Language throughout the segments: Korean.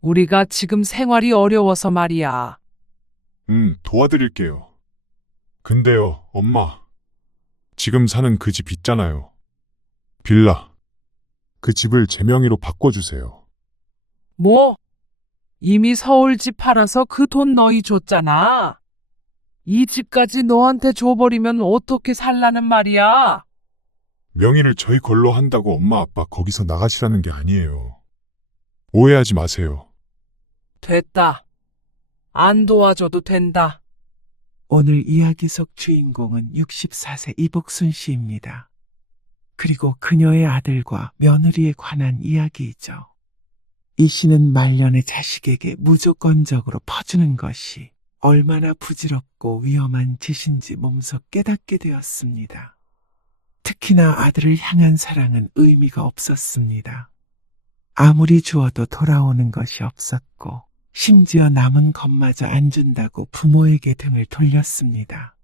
우리가 지금 생활이 어려워서 말이야. 도와드릴게요. 근데요, 엄마. 지금 사는 그 집 있잖아요. 빌라. 그 집을 제 명의로 바꿔주세요. 뭐? 이미 서울 집 팔아서 그 돈 너희 줬잖아. 이 집까지 너한테 줘버리면 어떻게 살라는 말이야? 명의를 저희 걸로 한다고 엄마 아빠 거기서 나가시라는 게 아니에요. 오해하지 마세요. 됐다. 안 도와줘도 된다. 오늘 이야기 속 주인공은 64세 이복순 씨입니다. 그리고 그녀의 아들과 며느리에 관한 이야기이죠. 이 씨는 말년의 자식에게 무조건적으로 퍼주는 것이 얼마나 부질없고 위험한 짓인지 몸소 깨닫게 되었습니다. 특히나 아들을 향한 사랑은 의미가 없었습니다. 아무리 주어도 돌아오는 것이 없었고 심지어 남은 것마저 안 준다고 부모에게 등을 돌렸습니다.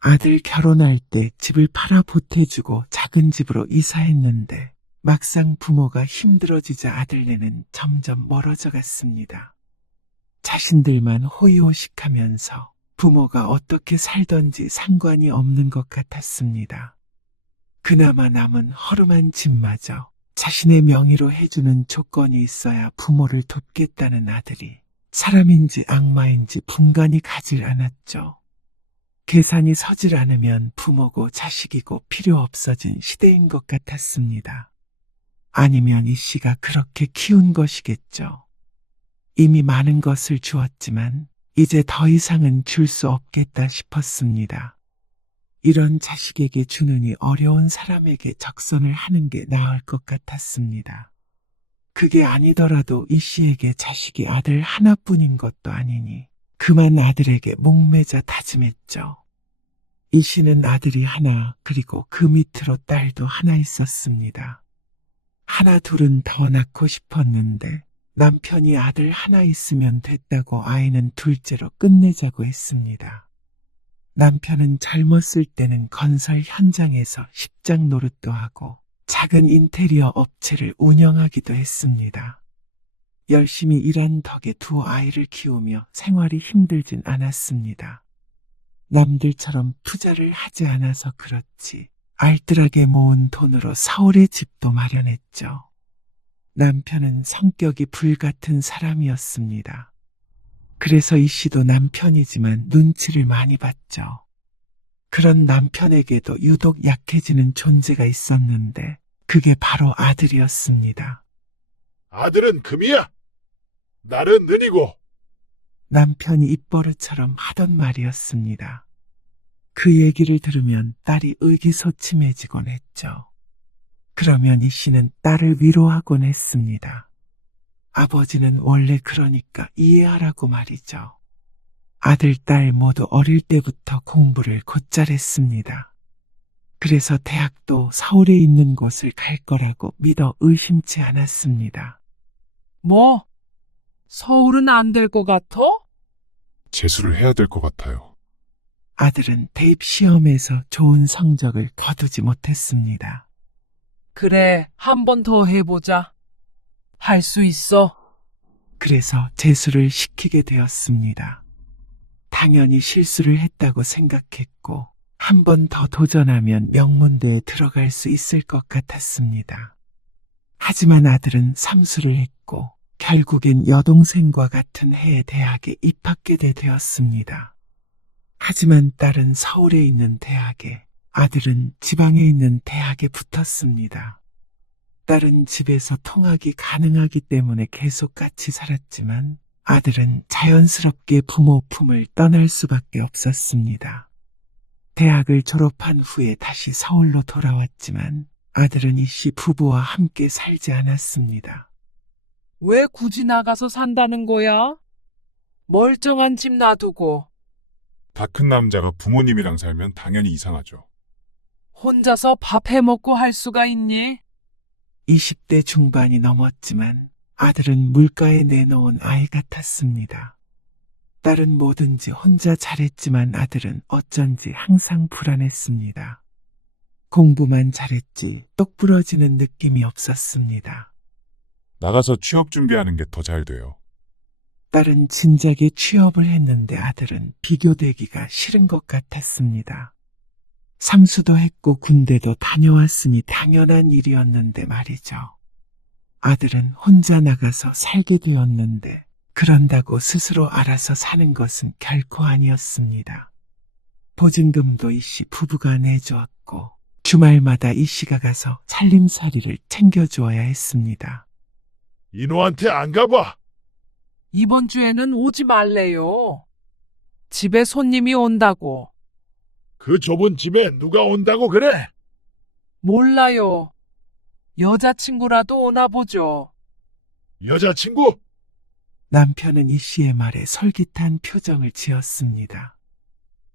아들 결혼할 때 집을 팔아 보태주고 작은 집으로 이사했는데 막상 부모가 힘들어지자 아들네는 점점 멀어져 갔습니다. 자신들만 호의호식하면서 부모가 어떻게 살던지 상관이 없는 것 같았습니다. 그나마 남은 허름한 집마저 자신의 명의로 해주는 조건이 있어야 부모를 돕겠다는 아들이 사람인지 악마인지 분간이 가질 않았죠. 계산이 서질 않으면 부모고 자식이고 필요 없어진 시대인 것 같았습니다. 아니면 이 씨가 그렇게 키운 것이겠죠. 이미 많은 것을 주었지만 이제 더 이상은 줄 수 없겠다 싶었습니다. 이런 자식에게 주느니 어려운 사람에게 적선을 하는 게 나을 것 같았습니다. 그게 아니더라도 이 씨에게 자식이 아들 하나뿐인 것도 아니니 그만 아들에게 목매자 다짐했죠. 이 씨는 아들이 하나 그리고 그 밑으로 딸도 하나 있었습니다. 하나 둘은 더 낳고 싶었는데 남편이 아들 하나 있으면 됐다고 아이는 둘째로 끝내자고 했습니다. 남편은 젊었을 때는 건설 현장에서 십장 노릇도 하고 작은 인테리어 업체를 운영하기도 했습니다. 열심히 일한 덕에 두 아이를 키우며 생활이 힘들진 않았습니다. 남들처럼 투자를 하지 않아서 그렇지 알뜰하게 모은 돈으로 서울의 집도 마련했죠. 남편은 성격이 불같은 사람이었습니다. 그래서 이 씨도 남편이지만 눈치를 많이 봤죠. 그런 남편에게도 유독 약해지는 존재가 있었는데 그게 바로 아들이었습니다. 아들은 금이야. 날은 느리고. 남편이 입버릇처럼 하던 말이었습니다. 그 얘기를 들으면 딸이 의기소침해지곤 했죠. 그러면 이 씨는 딸을 위로하곤 했습니다. 아버지는 원래 그러니까 이해하라고 말이죠. 아들, 딸 모두 어릴 때부터 공부를 곧잘 했습니다. 그래서 대학도 서울에 있는 곳을 갈 거라고 믿어 의심치 않았습니다. 뭐? 서울은 안 될 것 같아? 재수를 해야 될 것 같아요. 아들은 대입 시험에서 좋은 성적을 거두지 못했습니다. 그래, 한 번 더 해보자. 할 수 있어. 그래서 재수를 시키게 되었습니다. 당연히 실수를 했다고 생각했고 한 번 더 도전하면 명문대에 들어갈 수 있을 것 같았습니다. 하지만 아들은 삼수를 했고 결국엔 여동생과 같은 해에 대학에 입학하게 되었습니다. 하지만 딸은 서울에 있는 대학에, 아들은 지방에 있는 대학에 붙었습니다. 딸은 집에서 통학이 가능하기 때문에 계속 같이 살았지만 아들은 자연스럽게 부모 품을 떠날 수밖에 없었습니다. 대학을 졸업한 후에 다시 서울로 돌아왔지만 아들은 이 씨 부부와 함께 살지 않았습니다. 왜 굳이 나가서 산다는 거야? 멀쩡한 집 놔두고 다 큰 남자가 부모님이랑 살면 당연히 이상하죠. 혼자서 밥 해먹고 할 수가 있니? 20대 중반이 넘었지만 아들은 물가에 내놓은 아이 같았습니다. 딸은 뭐든지 혼자 잘했지만 아들은 어쩐지 항상 불안했습니다. 공부만 잘했지 똑부러지는 느낌이 없었습니다. 나가서 취업 준비하는 게 더 잘 돼요. 딸은 진작에 취업을 했는데 아들은 비교되기가 싫은 것 같았습니다. 삼수도 했고 군대도 다녀왔으니 당연한 일이었는데 말이죠. 아들은 혼자 나가서 살게 되었는데 그런다고 스스로 알아서 사는 것은 결코 아니었습니다. 보증금도 이씨 부부가 내주었고 주말마다 이씨가 가서 살림살이를 챙겨주어야 했습니다. 인호한테 안 가봐. 이번 주에는 오지 말래요. 집에 손님이 온다고. 그 좁은 집에 누가 온다고 그래? 몰라요. 여자친구라도 오나 보죠. 여자친구? 남편은 이씨의 말에 솔깃한 표정을 지었습니다.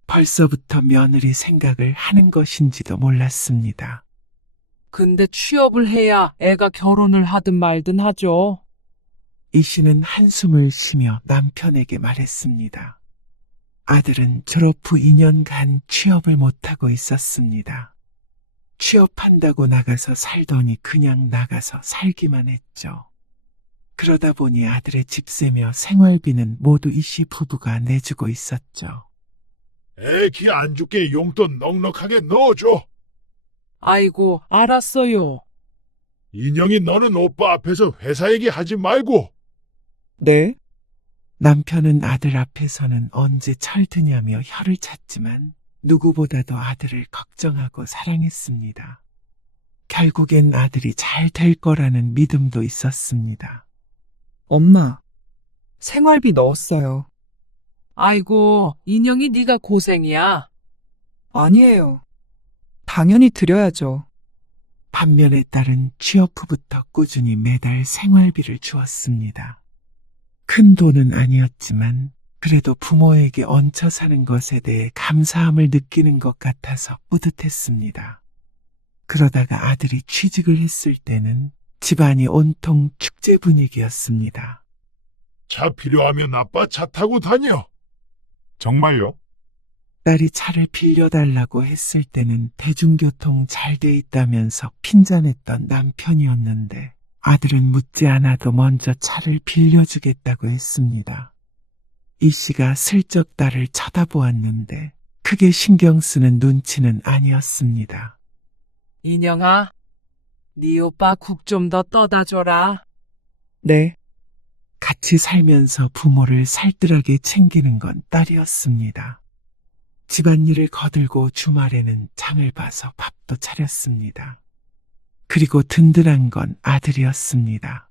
벌써부터 며느리 생각을 하는 것인지도 몰랐습니다. 근데 취업을 해야 애가 결혼을 하든 말든 하죠. 이씨는 한숨을 쉬며 남편에게 말했습니다. 아들은 졸업 후 2년간 취업을 못하고 있었습니다. 취업한다고 나가서 살더니 그냥 나가서 살기만 했죠. 그러다 보니 아들의 집세며 생활비는 모두 이씨 부부가 내주고 있었죠. 애 기 안 죽게 용돈 넉넉하게 넣어줘. 아이고, 알았어요. 인영이 너는 오빠 앞에서 회사 얘기하지 말고. 네? 남편은 아들 앞에서는 언제 철드냐며 혀를 찼지만 누구보다도 아들을 걱정하고 사랑했습니다. 결국엔 아들이 잘 될 거라는 믿음도 있었습니다. 엄마, 생활비 넣었어요. 아이고, 인영이 네가 고생이야. 아니에요. 당연히 드려야죠. 반면에 딸은 취업 후부터 꾸준히 매달 생활비를 주었습니다. 큰 돈은 아니었지만 그래도 부모에게 얹혀 사는 것에 대해 감사함을 느끼는 것 같아서 뿌듯했습니다. 그러다가 아들이 취직을 했을 때는 집안이 온통 축제 분위기였습니다. 차 필요하면 아빠 차 타고 다녀. 정말요? 딸이 차를 빌려달라고 했을 때는 대중교통 잘 돼 있다면서 핀잔했던 남편이었는데 아들은 묻지 않아도 먼저 차를 빌려주겠다고 했습니다. 이 씨가 슬쩍 딸을 쳐다보았는데 크게 신경 쓰는 눈치는 아니었습니다. 인영아, 네 오빠 국 좀 더 떠다 줘라. 네, 같이 살면서 부모를 살뜰하게 챙기는 건 딸이었습니다. 집안일을 거들고 주말에는 장을 봐서 밥도 차렸습니다. 그리고 든든한 건 아들이었습니다.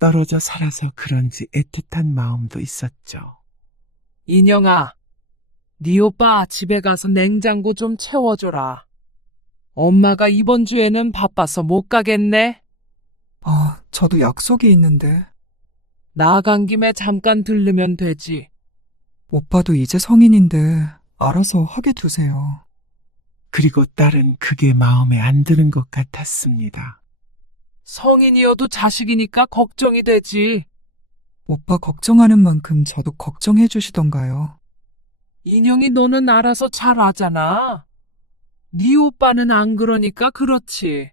떨어져 살아서 그런지 애틋한 마음도 있었죠. 인영아, 네 오빠 집에 가서 냉장고 좀 채워줘라. 엄마가 이번 주에는 바빠서 못 가겠네. 저도 약속이 있는데. 나간 김에 잠깐 들르면 되지. 오빠도 이제 성인인데 알아서 하게 두세요. 그리고 딸은 그게 마음에 안 드는 것 같았습니다. 성인이어도 자식이니까 걱정이 되지. 오빠 걱정하는 만큼 저도 걱정해 주시던가요. 인영이 너는 알아서 잘 하잖아. 네 오빠는 안 그러니까 그렇지.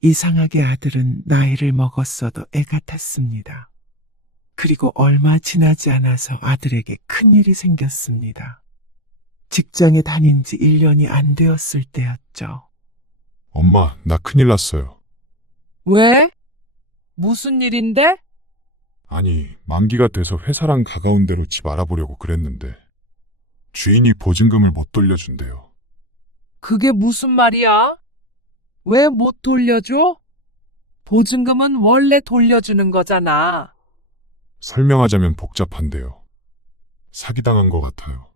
이상하게 아들은 나이를 먹었어도 애 같았습니다. 그리고 얼마 지나지 않아서 아들에게 큰일이 생겼습니다. 직장에 다닌 지 1년이 안 되었을 때였죠. 엄마, 나 큰일 났어요. 왜? 무슨 일인데? 아니, 만기가 돼서 회사랑 가까운 데로 집 알아보려고 그랬는데 주인이 보증금을 못 돌려준대요. 그게 무슨 말이야? 왜 못 돌려줘? 보증금은 원래 돌려주는 거잖아. 설명하자면 복잡한데요. 사기당한 것 같아요.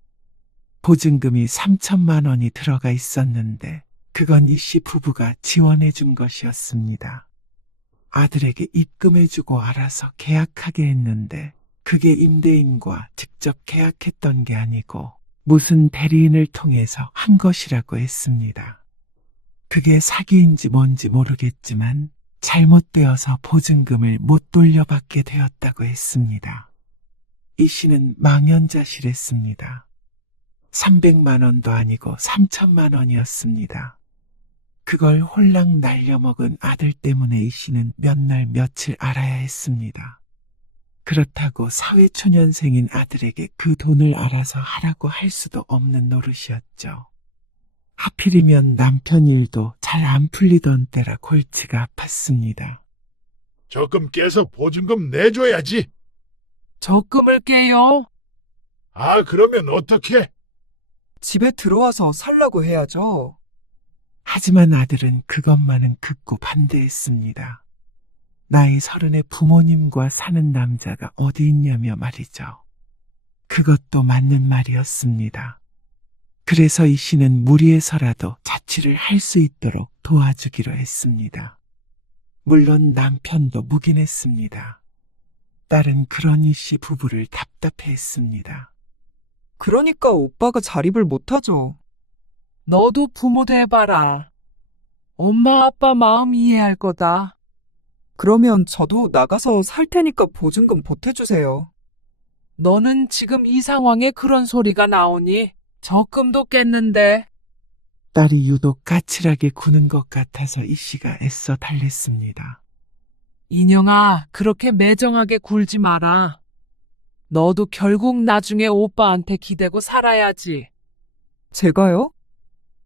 보증금이 3천만 원이 들어가 있었는데 그건 이 씨 부부가 지원해 준 것이었습니다. 아들에게 입금해주고 알아서 계약하게 했는데 그게 임대인과 직접 계약했던 게 아니고 무슨 대리인을 통해서 한 것이라고 했습니다. 그게 사기인지 뭔지 모르겠지만 잘못되어서 보증금을 못 돌려받게 되었다고 했습니다. 이 씨는 망연자실했습니다. 300만 원도 아니고 3천만 원이었습니다. 그걸 홀랑 날려먹은 아들 때문에 이 씨는 몇 날 며칠 알아야 했습니다. 그렇다고 사회초년생인 아들에게 그 돈을 알아서 하라고 할 수도 없는 노릇이었죠. 하필이면 남편 일도 잘 안 풀리던 때라 골치가 아팠습니다. 적금 깨서 보증금 내줘야지. 적금을 깨요? 아, 그러면 어떡해? 집에 들어와서 살라고 해야죠. 하지만 아들은 그것만은 극구 반대했습니다. 나이 30에 부모님과 사는 남자가 어디 있냐며 말이죠. 그것도 맞는 말이었습니다. 그래서 이 씨는 무리해서라도 자취를 할 수 있도록 도와주기로 했습니다. 물론 남편도 묵인했습니다. 딸은 그런 이 씨 부부를 답답해했습니다. 그러니까 오빠가 자립을 못하죠. 너도 부모 돼봐라. 엄마 아빠 마음 이해할 거다. 그러면 저도 나가서 살 테니까 보증금 보태주세요. 너는 지금 이 상황에 그런 소리가 나오니 적금도 깼는데. 딸이 유독 까칠하게 구는 것 같아서 이 씨가 애써 달랬습니다. 인영아, 그렇게 매정하게 굴지 마라. 너도 결국 나중에 오빠한테 기대고 살아야지. 제가요?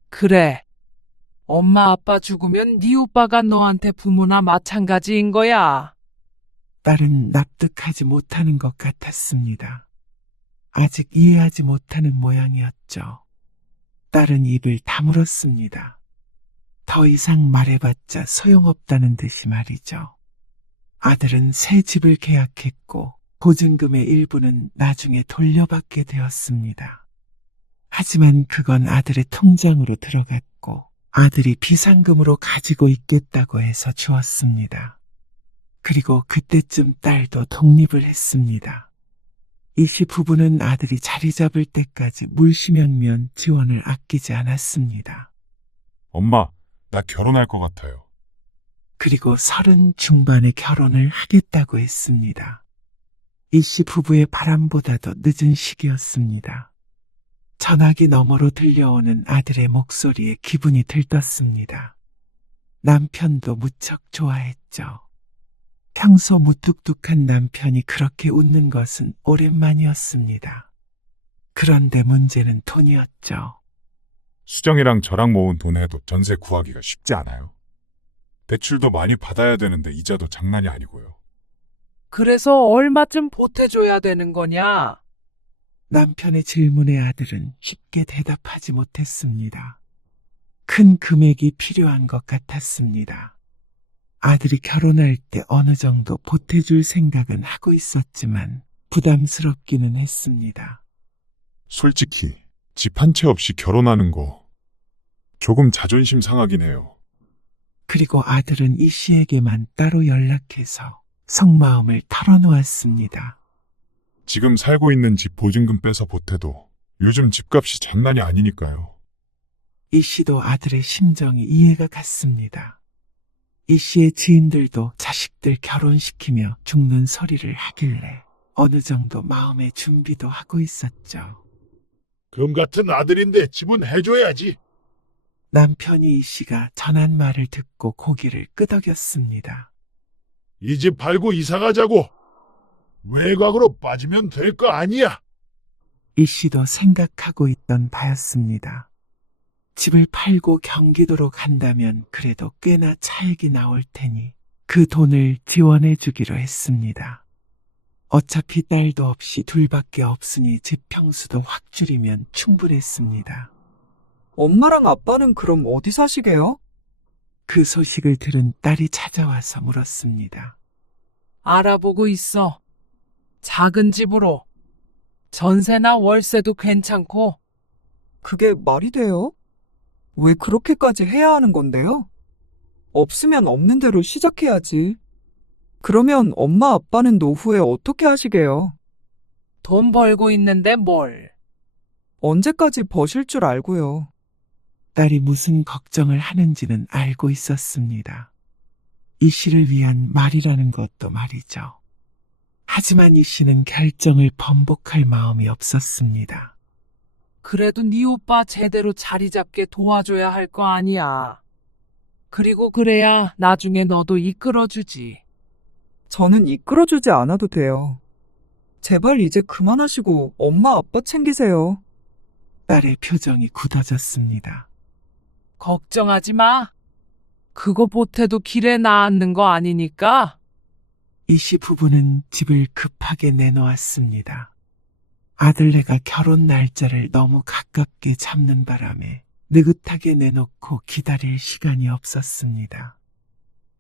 그래. 엄마 아빠 죽으면 네 오빠가 너한테 부모나 마찬가지인 거야. 딸은 납득하지 못하는 것 같았습니다. 아직 이해하지 못하는 모양이었죠. 딸은 입을 다물었습니다. 더 이상 말해봤자 소용없다는 듯이 말이죠. 아들은 새 집을 계약했고 보증금의 일부는 나중에 돌려받게 되었습니다. 하지만 그건 아들의 통장으로 들어갔고 아들이 비상금으로 가지고 있겠다고 해서 주었습니다. 그리고 그때쯤 딸도 독립을 했습니다. 이 씨 부부는 아들이 자리 잡을 때까지 물심양면 지원을 아끼지 않았습니다. 엄마, 나 결혼할 것 같아요. 그리고 30 중반에 결혼을 하겠다고 했습니다. 이 씨 부부의 바람보다도 늦은 시기였습니다. 전화기 너머로 들려오는 아들의 목소리에 기분이 들떴습니다. 남편도 무척 좋아했죠. 평소 무뚝뚝한 남편이 그렇게 웃는 것은 오랜만이었습니다. 그런데 문제는 돈이었죠. 수정이랑 저랑 모은 돈에도 전세 구하기가 쉽지 않아요. 대출도 많이 받아야 되는데 이자도 장난이 아니고요. 그래서 얼마쯤 보태줘야 되는 거냐? 남편의 질문에 아들은 쉽게 대답하지 못했습니다. 큰 금액이 필요한 것 같았습니다. 아들이 결혼할 때 어느 정도 보태줄 생각은 하고 있었지만 부담스럽기는 했습니다. 솔직히 집 한 채 없이 결혼하는 거 조금 자존심 상하긴 해요. 그리고 아들은 이 씨에게만 따로 연락해서 속마음을 털어놓았습니다. 지금 살고 있는 집 보증금 빼서 보태도 요즘 집값이 장난이 아니니까요. 이 씨도 아들의 심정이 이해가 갔습니다. 이 씨의 지인들도 자식들 결혼시키며 죽는 소리를 하길래 어느 정도 마음의 준비도 하고 있었죠. 금 같은 아들인데 집은 해줘야지. 남편이 이 씨가 전한 말을 듣고 고개를 끄덕였습니다. 이 집 팔고 이사 가자고. 외곽으로 빠지면 될 거 아니야. 이 씨도 생각하고 있던 바였습니다. 집을 팔고 경기도로 간다면 그래도 꽤나 차익이 나올 테니 그 돈을 지원해 주기로 했습니다. 어차피 딸도 없이 둘밖에 없으니 집 평수도 확 줄이면 충분했습니다. 엄마랑 아빠는 그럼 어디 사시게요? 그 소식을 들은 딸이 찾아와서 물었습니다. 알아보고 있어. 작은 집으로. 전세나 월세도 괜찮고. 그게 말이 돼요? 왜 그렇게까지 해야 하는 건데요? 없으면 없는 대로 시작해야지. 그러면 엄마 아빠는 노후에 어떻게 하시게요? 돈 벌고 있는데 뭘. 언제까지 버실 줄 알고요. 딸이 무슨 걱정을 하는지는 알고 있었습니다. 이 씨를 위한 말이라는 것도 말이죠. 하지만 이 씨는 결정을 번복할 마음이 없었습니다. 그래도 네 오빠 제대로 자리 잡게 도와줘야 할 거 아니야. 그리고 그래야 나중에 너도 이끌어주지. 저는 이끌어주지 않아도 돼요. 제발 이제 그만하시고 엄마 아빠 챙기세요. 딸의 표정이 굳어졌습니다. 걱정하지 마. 그거 보태도 길에 나앉는 거 아니니까. 이씨 부부는 집을 급하게 내놓았습니다. 아들네가 결혼 날짜를 너무 가깝게 잡는 바람에 느긋하게 내놓고 기다릴 시간이 없었습니다.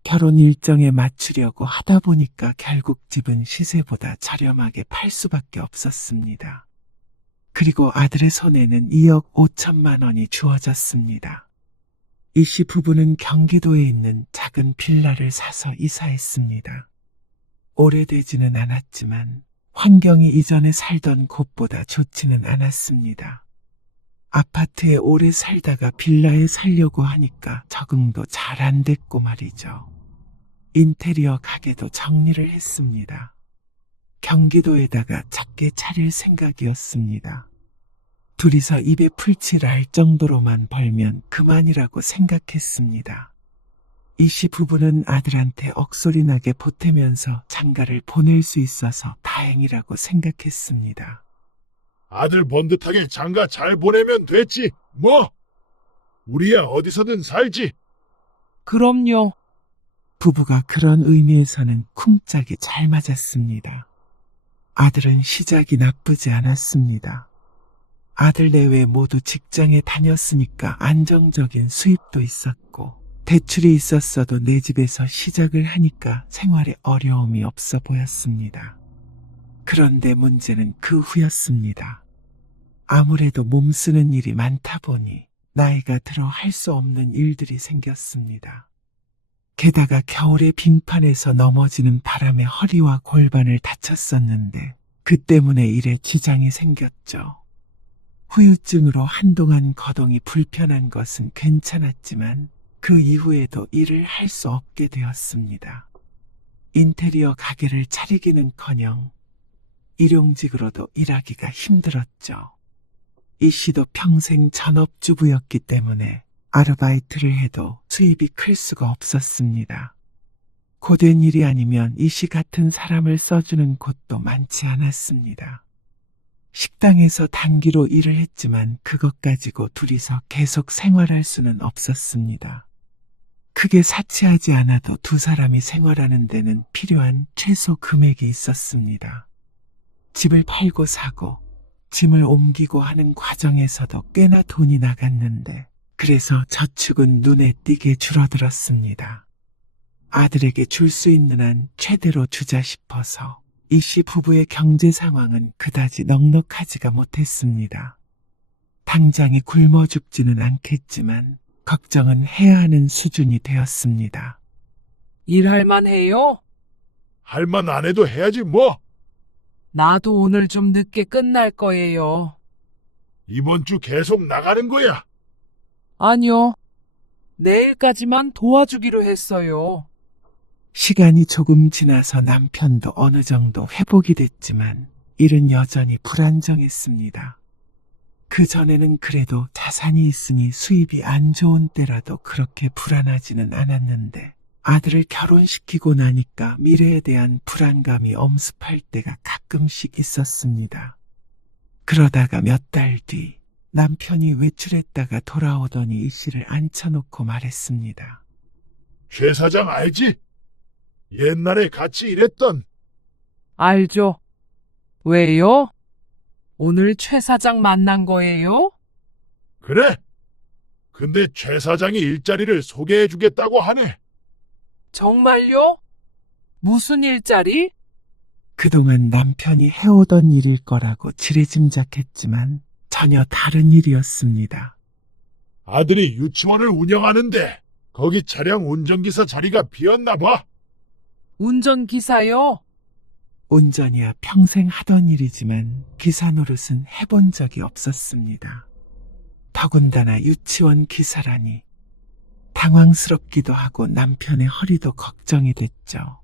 결혼 일정에 맞추려고 하다 보니까 결국 집은 시세보다 저렴하게 팔 수밖에 없었습니다. 그리고 아들의 손에는 2억 5천만 원이 주어졌습니다. 이씨 부부는 경기도에 있는 작은 빌라를 사서 이사했습니다. 오래되지는 않았지만 환경이 이전에 살던 곳보다 좋지는 않았습니다. 아파트에 오래 살다가 빌라에 살려고 하니까 적응도 잘 안 됐고 말이죠. 인테리어 가게도 정리를 했습니다. 경기도에다가 작게 차릴 생각이었습니다. 둘이서 입에 풀칠할 정도로만 벌면 그만이라고 생각했습니다. 이씨 부부는 아들한테 억소리 나게 보태면서 장가를 보낼 수 있어서 다행이라고 생각했습니다. 아들 번듯하게 장가 잘 보내면 됐지. 뭐? 우리야 어디서든 살지. 그럼요. 부부가 그런 의미에서는 쿵짝이 잘 맞았습니다. 아들은 시작이 나쁘지 않았습니다. 아들 내외 모두 직장에 다녔으니까 안정적인 수입도 있었고 대출이 있었어도 내 집에서 시작을 하니까 생활에 어려움이 없어 보였습니다. 그런데 문제는 그 후였습니다. 아무래도 몸 쓰는 일이 많다 보니 나이가 들어 할 수 없는 일들이 생겼습니다. 게다가 겨울에 빙판에서 넘어지는 바람에 허리와 골반을 다쳤었는데 그 때문에 일에 지장이 생겼죠. 후유증으로 한동안 거동이 불편한 것은 괜찮았지만 그 이후에도 일을 할 수 없게 되었습니다. 인테리어 가게를 차리기는커녕 일용직으로도 일하기가 힘들었죠. 이 씨도 평생 전업주부였기 때문에 아르바이트를 해도 수입이 클 수가 없었습니다. 고된 일이 아니면 이 씨 같은 사람을 써주는 곳도 많지 않았습니다. 식당에서 단기로 일을 했지만 그것 가지고 둘이서 계속 생활할 수는 없었습니다. 크게 사치하지 않아도 두 사람이 생활하는 데는 필요한 최소 금액이 있었습니다. 집을 팔고 사고 짐을 옮기고 하는 과정에서도 꽤나 돈이 나갔는데 그래서 저축은 눈에 띄게 줄어들었습니다. 아들에게 줄 수 있는 한 최대로 주자 싶어서 이씨 부부의 경제 상황은 그다지 넉넉하지가 못했습니다. 당장에 굶어 죽지는 않겠지만 걱정은 해야 하는 수준이 되었습니다. 일할 만해요? 할만 안 해도 해야지 뭐. 나도 오늘 좀 늦게 끝날 거예요. 이번 주 계속 나가는 거야. 아니요. 내일까지만 도와주기로 했어요. 시간이 조금 지나서 남편도 어느 정도 회복이 됐지만 일은 여전히 불안정했습니다. 그 전에는 그래도 자산이 있으니 수입이 안 좋은 때라도 그렇게 불안하지는 않았는데 아들을 결혼시키고 나니까 미래에 대한 불안감이 엄습할 때가 가끔씩 있었습니다. 그러다가 몇 달 뒤 남편이 외출했다가 돌아오더니 이 씨를 앉혀놓고 말했습니다. 최 사장 알지? 옛날에 같이 일했던. 알죠? 왜요? 오늘 최 사장 만난 거예요? 그래. 근데 최 사장이 일자리를 소개해 주겠다고 하네. 정말요? 무슨 일자리? 그동안 남편이 해오던 일일 거라고 지레짐작했지만 전혀 다른 일이었습니다. 아들이 유치원을 운영하는데 거기 차량 운전기사 자리가 비었나 봐. 운전기사요? 운전이야 평생 하던 일이지만 기사 노릇은 해본 적이 없었습니다. 더군다나 유치원 기사라니 당황스럽기도 하고 남편의 허리도 걱정이 됐죠.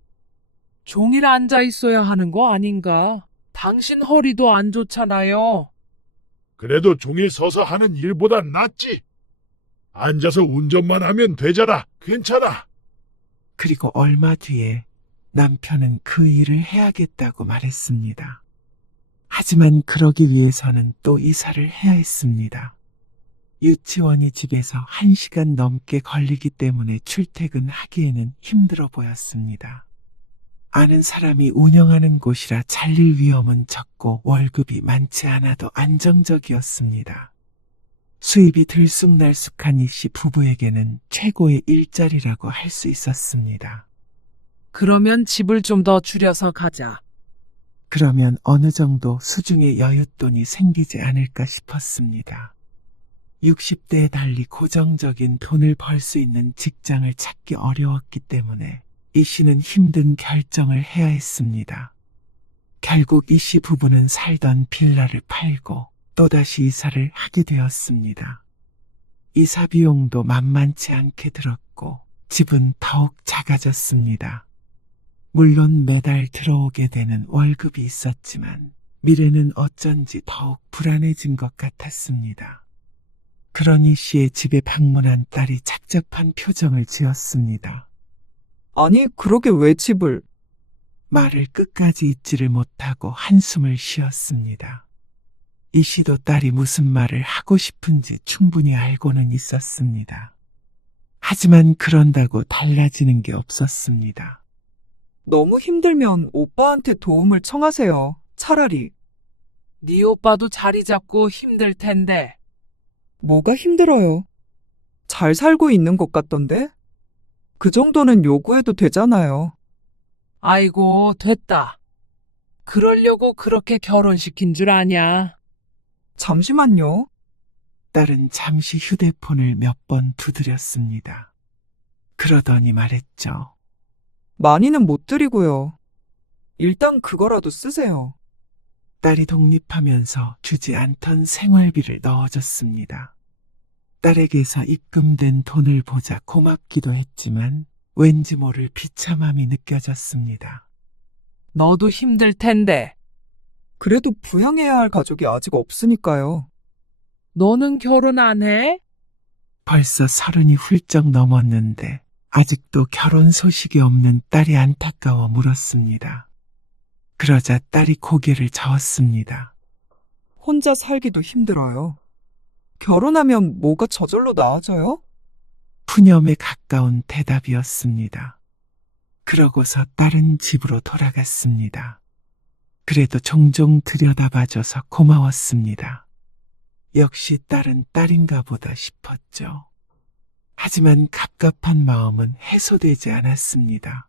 종일 앉아 있어야 하는 거 아닌가? 당신 허리도 안 좋잖아요. 그래도 종일 서서 하는 일보단 낫지. 앉아서 운전만 하면 되잖아. 괜찮아. 그리고 얼마 뒤에 남편은 그 일을 해야겠다고 말했습니다. 하지만 그러기 위해서는 또 이사를 해야 했습니다. 유치원이 집에서 1시간 넘게 걸리기 때문에 출퇴근하기에는 힘들어 보였습니다. 아는 사람이 운영하는 곳이라 잘릴 위험은 적고 월급이 많지 않아도 안정적이었습니다. 수입이 들쑥날쑥한 이씨 부부에게는 최고의 일자리라고 할 수 있었습니다. 그러면 집을 좀 더 줄여서 가자. 그러면 어느 정도 수중에 여윳돈이 생기지 않을까 싶었습니다. 60대에 달리 고정적인 돈을 벌 수 있는 직장을 찾기 어려웠기 때문에 이 씨는 힘든 결정을 해야 했습니다. 결국 이 씨 부부는 살던 빌라를 팔고 또다시 이사를 하게 되었습니다. 이사 비용도 만만치 않게 들었고 집은 더욱 작아졌습니다. 물론 매달 들어오게 되는 월급이 있었지만 미래는 어쩐지 더욱 불안해진 것 같았습니다. 그러니 씨의 집에 방문한 딸이 착잡한 표정을 지었습니다. 아니, 그러게 왜 집을? 말을 끝까지 잇지를 못하고 한숨을 쉬었습니다. 이 씨도 딸이 무슨 말을 하고 싶은지 충분히 알고는 있었습니다. 하지만 그런다고 달라지는 게 없었습니다. 너무 힘들면 오빠한테 도움을 청하세요. 차라리. 네 오빠도 자리 잡고 힘들 텐데. 뭐가 힘들어요? 잘 살고 있는 것 같던데? 그 정도는 요구해도 되잖아요. 아이고, 됐다. 그러려고 그렇게 결혼시킨 줄 아냐? 잠시만요. 딸은 잠시 휴대폰을 몇 번 두드렸습니다. 그러더니 말했죠. 많이는 못 드리고요. 일단 그거라도 쓰세요. 딸이 독립하면서 주지 않던 생활비를 넣어줬습니다. 딸에게서 입금된 돈을 보자 고맙기도 했지만 왠지 모를 비참함이 느껴졌습니다. 너도 힘들 텐데. 그래도 부양해야 할 가족이 아직 없으니까요. 너는 결혼 안 해? 벌써 30이 훌쩍 넘었는데 아직도 결혼 소식이 없는 딸이 안타까워 물었습니다. 그러자 딸이 고개를 저었습니다. 혼자 살기도 힘들어요. 결혼하면 뭐가 저절로 나아져요? 푸념에 가까운 대답이었습니다. 그러고서 딸은 집으로 돌아갔습니다. 그래도 종종 들여다봐줘서 고마웠습니다. 역시 딸은 딸인가 보다 싶었죠. 하지만 갑갑한 마음은 해소되지 않았습니다.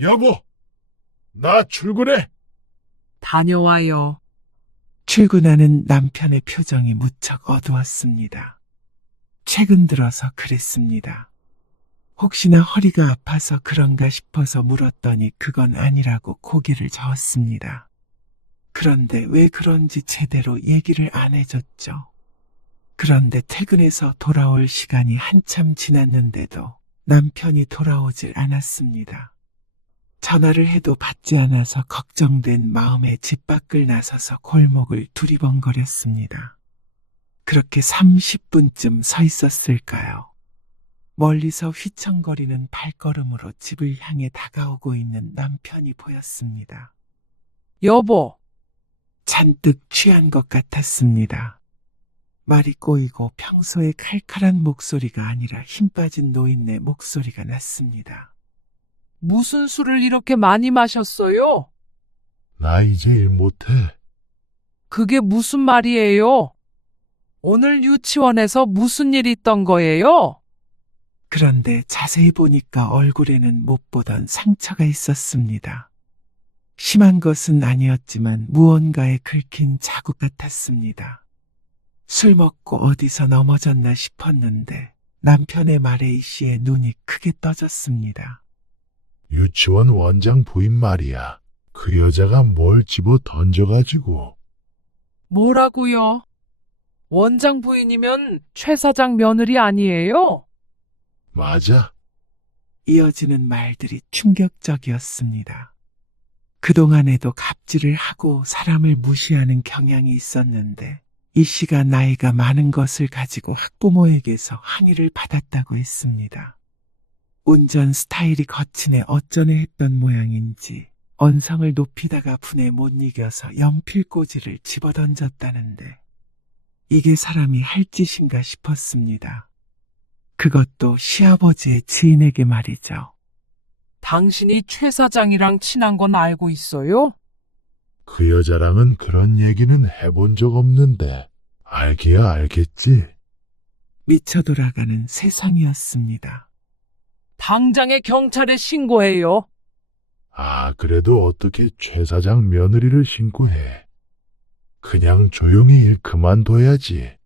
여보, 나 출근해. 다녀와요. 출근하는 남편의 표정이 무척 어두웠습니다. 최근 들어서 그랬습니다. 혹시나 허리가 아파서 그런가 싶어서 물었더니 그건 아니라고 고개를 저었습니다. 그런데 왜 그런지 제대로 얘기를 안 해줬죠. 그런데 퇴근해서 돌아올 시간이 한참 지났는데도 남편이 돌아오질 않았습니다. 전화를 해도 받지 않아서 걱정된 마음에 집 밖을 나서서 골목을 두리번거렸습니다. 그렇게 30분쯤 서 있었을까요? 멀리서 휘청거리는 발걸음으로 집을 향해 다가오고 있는 남편이 보였습니다. 여보, 잔뜩 취한 것 같았습니다. 말이 꼬이고 평소의 칼칼한 목소리가 아니라 힘 빠진 노인네 목소리가 났습니다. 무슨 술을 이렇게 많이 마셨어요? 나 이제 일 못해. 그게 무슨 말이에요? 오늘 유치원에서 무슨 일 있던 거예요? 그런데 자세히 보니까 얼굴에는 못 보던 상처가 있었습니다. 심한 것은 아니었지만 무언가에 긁힌 자국 같았습니다. 술 먹고 어디서 넘어졌나 싶었는데 남편의 말에 이 씨의 눈이 크게 떠졌습니다. 유치원 원장 부인 말이야. 그 여자가 뭘 집어 던져가지고. 뭐라고요? 원장 부인이면 최 사장 며느리 아니에요? 맞아. 이어지는 말들이 충격적이었습니다. 그동안에도 갑질을 하고 사람을 무시하는 경향이 있었는데 이 씨가 나이가 많은 것을 가지고 학부모에게서 항의를 받았다고 했습니다. 운전 스타일이 거친에 어쩌네 했던 모양인지 언성을 높이다가 분에 못 이겨서 연필꽂이를 집어던졌다는데 이게 사람이 할 짓인가 싶었습니다. 그것도 시아버지의 지인에게 말이죠. 당신이 최 사장이랑 친한 건 알고 있어요? 그 여자랑은 그런 얘기는 해본 적 없는데 알기야 알겠지. 미쳐 돌아가는 세상이었습니다. 당장에 경찰에 신고해요. 아, 그래도 어떻게 최 사장 며느리를 신고해. 그냥 조용히 일 그만둬야지.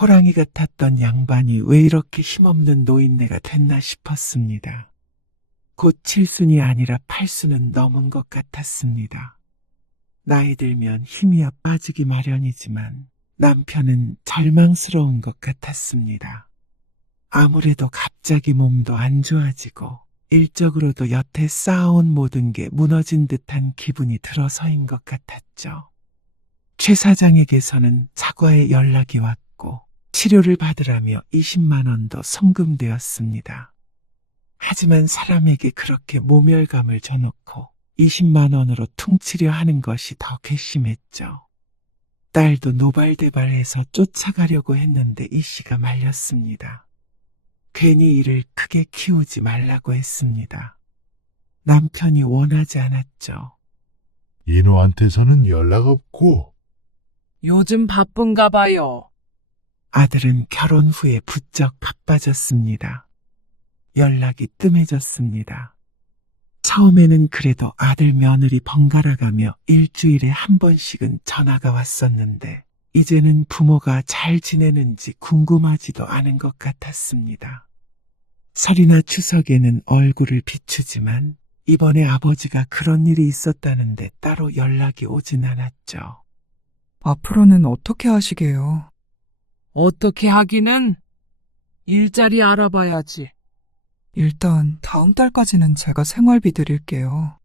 호랑이 같았던 양반이 왜 이렇게 힘없는 노인네가 됐나 싶었습니다. 곧 7순이 아니라 8순은 넘은 것 같았습니다. 나이 들면 힘이야 빠지기 마련이지만 남편은 절망스러운 것 같았습니다. 아무래도 갑자기 몸도 안 좋아지고 일적으로도 여태 쌓아온 모든 게 무너진 듯한 기분이 들어서인 것 같았죠. 최 사장에게서는 사과의 연락이 왔고 치료를 받으라며 20만 원도 송금되었습니다. 하지만 사람에게 그렇게 모멸감을 줘놓고 20만 원으로 퉁치려 하는 것이 더 괘씸했죠. 딸도 노발대발해서 쫓아가려고 했는데 이 씨가 말렸습니다. 괜히 일을 크게 키우지 말라고 했습니다. 남편이 원하지 않았죠. 인호한테서는 연락 없고. 요즘 바쁜가 봐요. 아들은 결혼 후에 부쩍 바빠졌습니다. 연락이 뜸해졌습니다. 처음에는 그래도 아들 며느리 번갈아가며 일주일에 한 번씩은 전화가 왔었는데 이제는 부모가 잘 지내는지 궁금하지도 않은 것 같았습니다. 설이나 추석에는 얼굴을 비추지만 이번에 아버지가 그런 일이 있었다는데 따로 연락이 오진 않았죠. 앞으로는 어떻게 하시게요? 어떻게 하기는 일자리 알아봐야지. 일단 다음 달까지는 제가 생활비 드릴게요.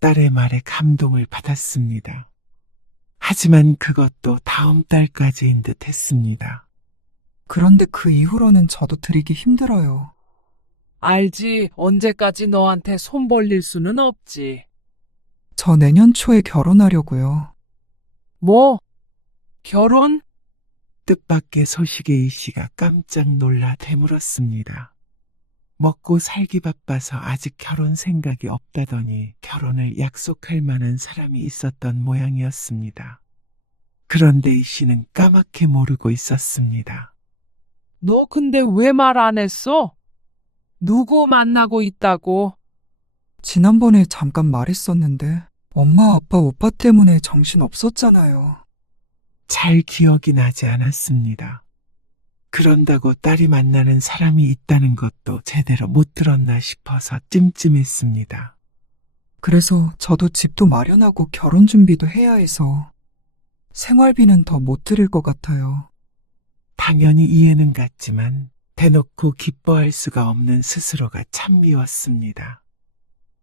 딸의 말에 감동을 받았습니다. 하지만 그것도 다음 달까지인 듯 했습니다. 그런데 그 이후로는 저도 드리기 힘들어요. 알지, 언제까지 너한테 손 벌릴 수는 없지. 저 내년 초에 결혼하려고요. 뭐? 결혼? 뜻밖의 소식에 이 씨가 깜짝 놀라 되물었습니다. 먹고 살기 바빠서 아직 결혼 생각이 없다더니 결혼을 약속할 만한 사람이 있었던 모양이었습니다. 그런데 이 씨는 까맣게 모르고 있었습니다. 너 근데 왜 말 안 했어? 누구 만나고 있다고? 지난번에 잠깐 말했었는데 엄마, 아빠, 오빠 때문에 정신 없었잖아요. 잘 기억이 나지 않았습니다. 그런다고 딸이 만나는 사람이 있다는 것도 제대로 못 들었나 싶어서 찜찜했습니다. 그래서 저도 집도 마련하고 결혼 준비도 해야 해서 생활비는 더 못 드릴 것 같아요. 당연히 이해는 갔지만 대놓고 기뻐할 수가 없는 스스로가 참 미웠습니다.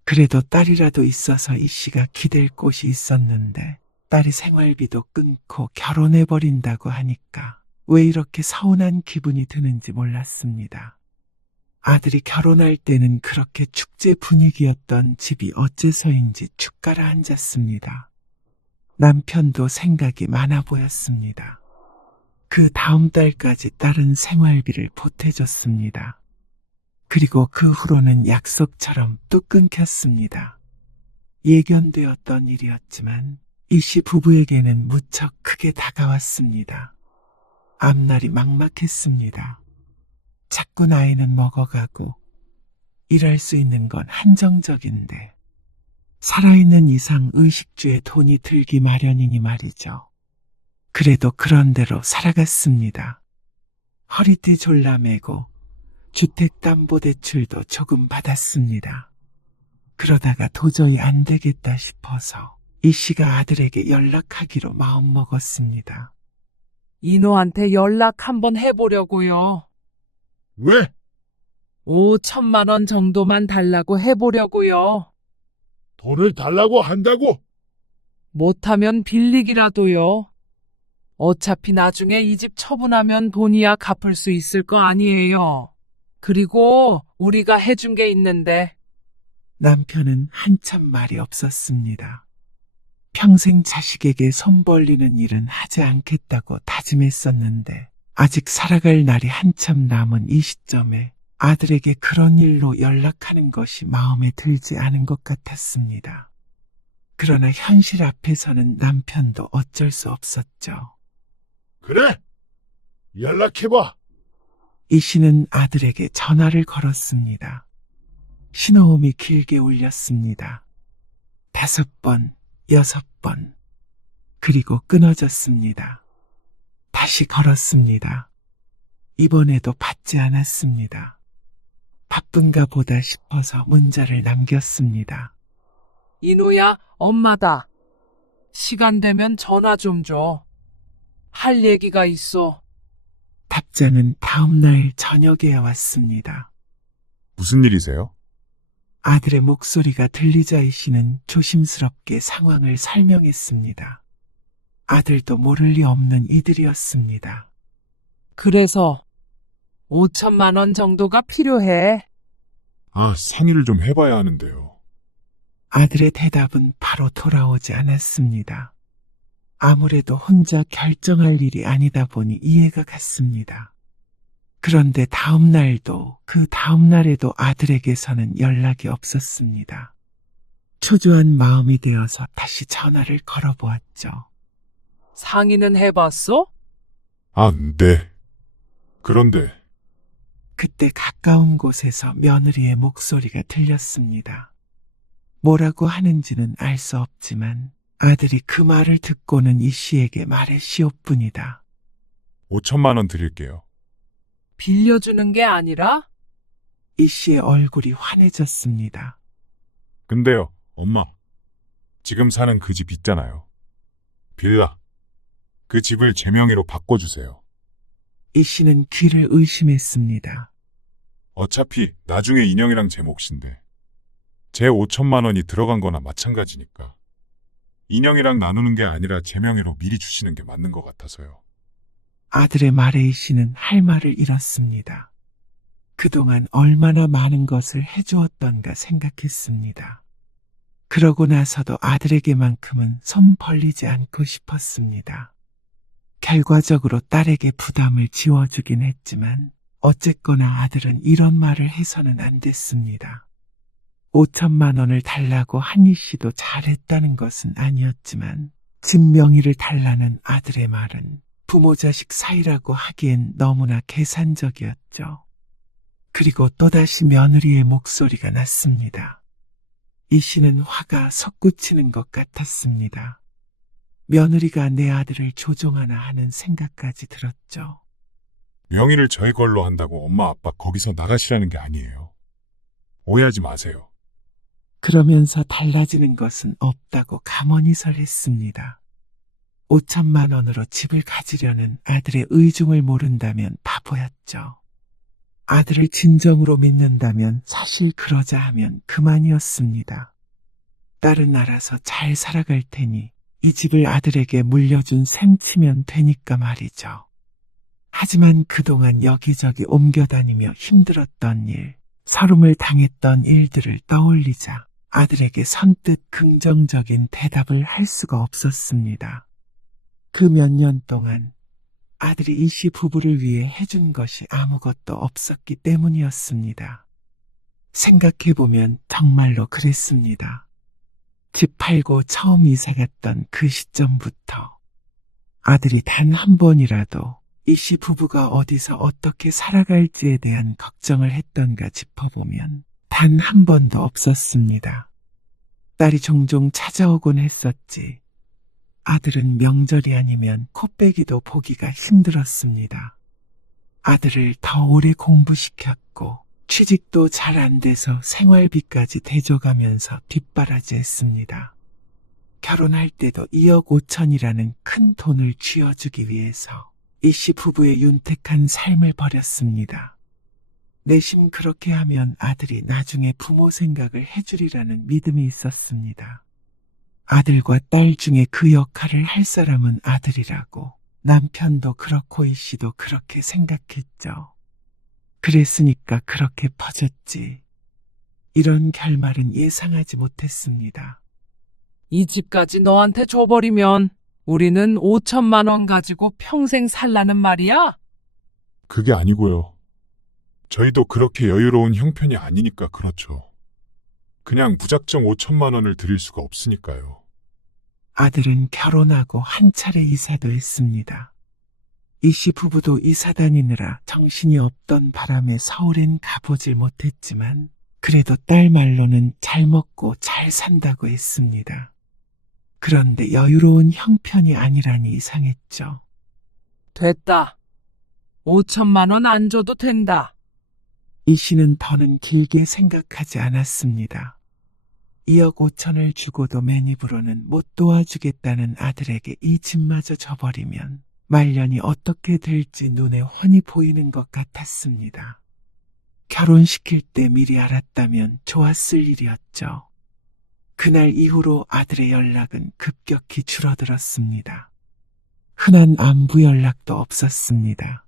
그래도 딸이라도 있어서 이 씨가 기댈 곳이 있었는데 딸이 생활비도 끊고 결혼해버린다고 하니까 왜 이렇게 서운한 기분이 드는지 몰랐습니다. 아들이 결혼할 때는 그렇게 축제 분위기였던 집이 어째서인지 축 가라앉았습니다. 남편도 생각이 많아 보였습니다. 그 다음 달까지 딸은 생활비를 보태줬습니다. 그리고 그 후로는 약속처럼 뚝 끊겼습니다. 예견되었던 일이었지만 이 씨 부부에게는 무척 크게 다가왔습니다. 앞날이 막막했습니다. 자꾸 나이는 먹어가고 일할 수 있는 건 한정적인데 살아있는 이상 의식주에 돈이 들기 마련이니 말이죠. 그래도 그런대로 살아갔습니다. 허리띠 졸라매고 주택담보대출도 조금 받았습니다. 그러다가 도저히 안 되겠다 싶어서 이 씨가 아들에게 연락하기로 마음먹었습니다. 인호한테 연락 한번 해보려고요. 왜? 5천만 원 정도만 달라고 해보려고요. 돈을 달라고 한다고? 못하면 빌리기라도요. 어차피 나중에 이 집 처분하면 돈이야 갚을 수 있을 거 아니에요. 그리고 우리가 해준 게 있는데 남편은 한참 말이 없었습니다. 평생 자식에게 손 벌리는 일은 하지 않겠다고 다짐했었는데 아직 살아갈 날이 한참 남은 이 시점에 아들에게 그런 일로 연락하는 것이 마음에 들지 않은 것 같았습니다. 그러나 현실 앞에서는 남편도 어쩔 수 없었죠. 그래? 연락해봐. 이 씨는 아들에게 전화를 걸었습니다. 신호음이 길게 울렸습니다. 5번, 6번. 그리고 끊어졌습니다. 다시 걸었습니다. 이번에도 받지 않았습니다. 바쁜가 보다 싶어서 문자를 남겼습니다. 인우야, 엄마다. 시간 되면 전화 좀 줘. 할 얘기가 있어. 답장은 다음날 저녁에 왔습니다. 무슨 일이세요? 아들의 목소리가 들리자 이 씨는 조심스럽게 상황을 설명했습니다. 아들도 모를 리 없는 이들이었습니다. 그래서 5천만 원 정도가 필요해. 아, 상의를 좀 해봐야 하는데요. 아들의 대답은 바로 돌아오지 않았습니다. 아무래도 혼자 결정할 일이 아니다 보니 이해가 갔습니다. 그런데 다음 날도 그 다음 날에도 아들에게서는 연락이 없었습니다. 초조한 마음이 되어서 다시 전화를 걸어보았죠. 상의는 해봤어? 아, 네. 그런데 그때 가까운 곳에서 며느리의 목소리가 들렸습니다. 뭐라고 하는지는 알 수 없지만 아들이 그 말을 듣고는 이 씨에게 말했시옵뿐이다. 5천만 원 드릴게요. 빌려주는 게 아니라? 이 씨의 얼굴이 환해졌습니다. 근데요, 엄마. 지금 사는 그 집 있잖아요. 빌라. 그 집을 제 명의로 바꿔주세요. 이 씨는 귀를 의심했습니다. 어차피 나중에 인형이랑 제 몫인데 제 5천만 원이 들어간 거나 마찬가지니까 인형이랑 나누는 게 아니라 제 명의로 미리 주시는 게 맞는 것 같아서요. 아들의 말에 이 씨는 할 말을 잃었습니다. 그동안 얼마나 많은 것을 해주었던가 생각했습니다. 그러고 나서도 아들에게만큼은 손 벌리지 않고 싶었습니다. 결과적으로 딸에게 부담을 지워주긴 했지만 어쨌거나 아들은 이런 말을 해서는 안 됐습니다. 5천만 원을 달라고 한희 씨도 잘했다는 것은 아니었지만 집 명의를 달라는 아들의 말은 부모 자식 사이라고 하기엔 너무나 계산적이었죠. 그리고 또다시 며느리의 목소리가 났습니다. 이 씨는 화가 솟구치는 것 같았습니다. 며느리가 내 아들을 조종하나 하는 생각까지 들었죠. 명의를 저희 걸로 한다고 엄마 아빠 거기서 나가시라는 게 아니에요. 오해하지 마세요. 그러면서 달라지는 것은 없다고 가만히 설했습니다. 5천만 원으로 집을 가지려는 아들의 의중을 모른다면 바보였죠. 아들을 진정으로 믿는다면 사실 그러자 하면 그만이었습니다. 딸은 알아서 잘 살아갈 테니 이 집을 아들에게 물려준 셈 치면 되니까 말이죠. 하지만 그동안 여기저기 옮겨다니며 힘들었던 일, 서름을 당했던 일들을 떠올리자 아들에게 선뜻 긍정적인 대답을 할 수가 없었습니다. 그 몇 년 동안 아들이 이 씨 부부를 위해 해준 것이 아무것도 없었기 때문이었습니다. 생각해보면 정말로 그랬습니다. 집 팔고 처음 이사 갔던 그 시점부터 아들이 단 한 번이라도 이 씨 부부가 어디서 어떻게 살아갈지에 대한 걱정을 했던가 짚어보면 단 한 번도 없었습니다. 딸이 종종 찾아오곤 했었지. 아들은 명절이 아니면 코빼기도 보기가 힘들었습니다. 아들을 더 오래 공부시켰고 취직도 잘 안 돼서 생활비까지 대줘가면서 뒷바라지했습니다. 결혼할 때도 2억 5천이라는 큰 돈을 쥐어주기 위해서 이 씨 부부의 윤택한 삶을 버렸습니다. 내심 그렇게 하면 아들이 나중에 부모 생각을 해주리라는 믿음이 있었습니다. 아들과 딸 중에 그 역할을 할 사람은 아들이라고 남편도 그렇고 이 씨도 그렇게 생각했죠. 그랬으니까 그렇게 퍼졌지. 이런 결말은 예상하지 못했습니다. 이 집까지 너한테 줘버리면 우리는 5천만 원 가지고 평생 살라는 말이야? 그게 아니고요. 저희도 그렇게 여유로운 형편이 아니니까 그렇죠. 그냥 무작정 5천만 원을 드릴 수가 없으니까요. 아들은 결혼하고 한 차례 이사도 했습니다. 이 씨 부부도 이사 다니느라 정신이 없던 바람에 서울엔 가보질 못했지만 그래도 딸 말로는 잘 먹고 잘 산다고 했습니다. 그런데 여유로운 형편이 아니라니 이상했죠. 됐다. 5천만 원 안 줘도 된다. 이 씨는 더는 길게 생각하지 않았습니다. 2억 5천을 주고도 맨입으로는 못 도와주겠다는 아들에게 이 집마저 줘버리면 말년이 어떻게 될지 눈에 훤히 보이는 것 같았습니다. 결혼시킬 때 미리 알았다면 좋았을 일이었죠. 그날 이후로 아들의 연락은 급격히 줄어들었습니다. 흔한 안부 연락도 없었습니다.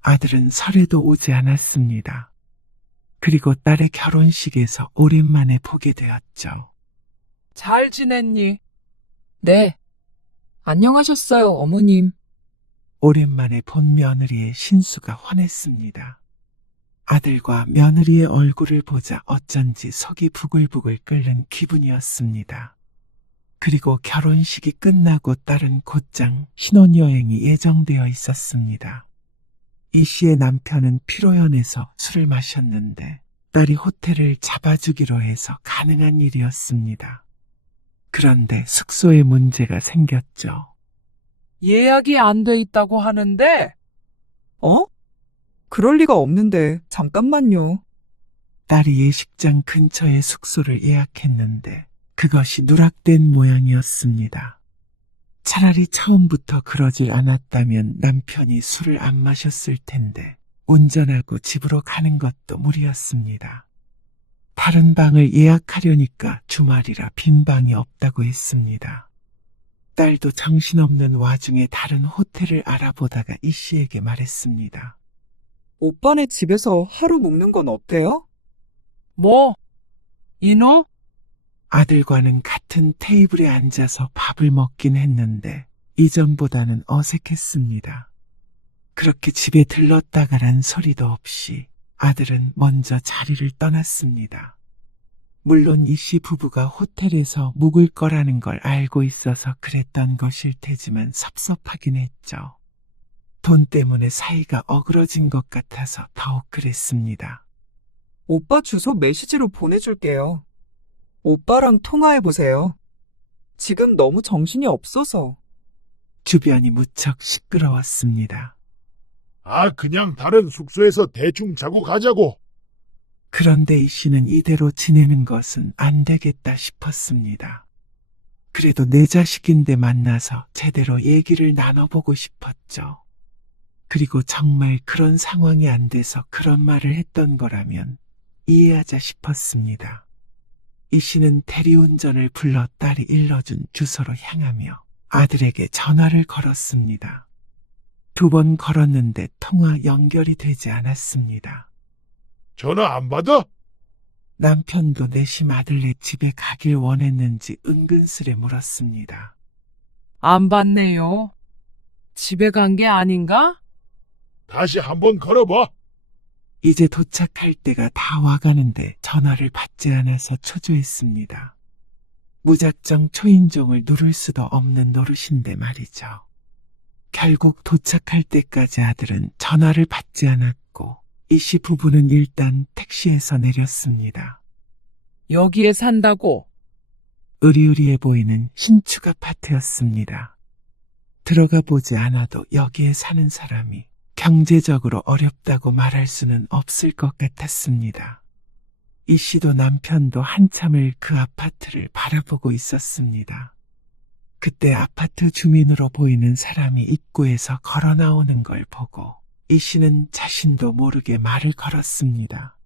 아들은 설에도 오지 않았습니다. 그리고 딸의 결혼식에서 오랜만에 보게 되었죠. 잘 지냈니? 네. 안녕하셨어요, 어머님. 오랜만에 본 며느리의 신수가 환했습니다. 아들과 며느리의 얼굴을 보자 어쩐지 속이 부글부글 끓는 기분이었습니다. 그리고 결혼식이 끝나고 딸은 곧장 신혼여행이 예정되어 있었습니다. 이 씨의 남편은 피로연해서 술을 마셨는데 딸이 호텔을 잡아주기로 해서 가능한 일이었습니다. 그런데 숙소에 문제가 생겼죠. 예약이 안 돼 있다고 하는데 어? 그럴 리가 없는데, 잠깐만요. 딸이 예식장 근처에 숙소를 예약했는데 그것이 누락된 모양이었습니다. 차라리 처음부터 그러질 않았다면 남편이 술을 안 마셨을 텐데 운전하고 집으로 가는 것도 무리였습니다. 다른 방을 예약하려니까 주말이라 빈 방이 없다고 했습니다. 딸도 정신없는 와중에 다른 호텔을 알아보다가 이 씨에게 말했습니다. 오빠네 집에서 하루 묵는 건 어때요? 뭐? 인호? 아들과는 같은 테이블에 앉아서 밥을 먹긴 했는데 이전보다는 어색했습니다. 그렇게 집에 들렀다가란 소리도 없이 아들은 먼저 자리를 떠났습니다. 물론 이 씨 부부가 호텔에서 묵을 거라는 걸 알고 있어서 그랬던 것일 테지만 섭섭하긴 했죠. 돈 때문에 사이가 어그러진 것 같아서 더욱 그랬습니다. 오빠 주소 메시지로 보내줄게요. 오빠랑 통화해보세요. 지금 너무 정신이 없어서. 주변이 무척 시끄러웠습니다. 그냥 다른 숙소에서 대충 자고 가자고. 그런데 이 씨는 이대로 지내는 것은 안 되겠다 싶었습니다. 그래도 내 자식인데 만나서 제대로 얘기를 나눠보고 싶었죠. 그리고 정말 그런 상황이 안 돼서 그런 말을 했던 거라면 이해하자 싶었습니다. 이 씨는 대리운전을 불러 딸이 일러준 주소로 향하며 아들에게 전화를 걸었습니다. 2번 걸었는데 통화 연결이 되지 않았습니다. 전화 안 받아? 남편도 내심 아들네 집에 가길 원했는지 은근슬에 물었습니다. 안 받네요. 집에 간 게 아닌가? 다시 한번 걸어봐. 이제 도착할 때가 다 와가는데 전화를 받지 않아서 초조했습니다. 무작정 초인종을 누를 수도 없는 노릇인데 말이죠. 결국 도착할 때까지 아들은 전화를 받지 않았고 이 씨 부부는 일단 택시에서 내렸습니다. 여기에 산다고? 으리으리해 보이는 신축 아파트였습니다. 들어가 보지 않아도 여기에 사는 사람이 경제적으로 어렵다고 말할 수는 없을 것 같았습니다. 이 씨도 남편도 한참을 그 아파트를 바라보고 있었습니다. 그때 아파트 주민으로 보이는 사람이 입구에서 걸어 나오는 걸 보고 이 씨는 자신도 모르게 말을 걸었습니다.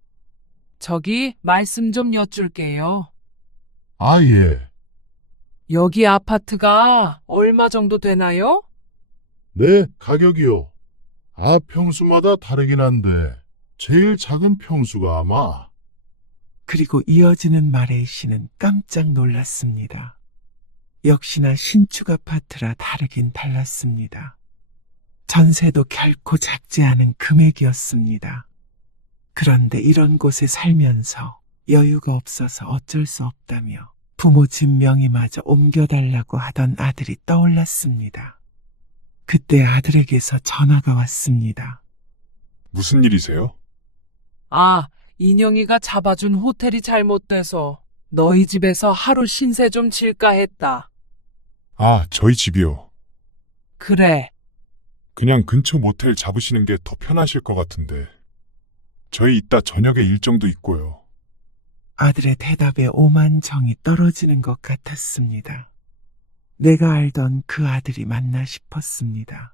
저기 말씀 좀 여쭐게요. 예. 여기 아파트가 얼마 정도 되나요? 네, 가격이요. 아, 평수마다 다르긴 한데, 제일 작은 평수가 아마, 그리고 이어지는 말에 이 씨는 깜짝 놀랐습니다. 역시나 신축 아파트라 다르긴 달랐습니다. 전세도 결코 작지 않은 금액이었습니다. 그런데 이런 곳에 살면서 여유가 없어서 어쩔 수 없다며 부모 집 명의마저 옮겨달라고 하던 아들이 떠올랐습니다. 그때 아들에게서 전화가 왔습니다. 무슨 일이세요? 아, 인영이가 잡아준 호텔이 잘못돼서 너희 집에서 하루 신세 좀 질까 했다. 아, 저희 집이요. 그래. 그냥 근처 모텔 잡으시는 게 더 편하실 것 같은데. 저희 이따 저녁에 일정도 있고요. 아들의 대답에 오만 정이 떨어지는 것 같았습니다. 내가 알던 그 아들이 맞나 싶었습니다.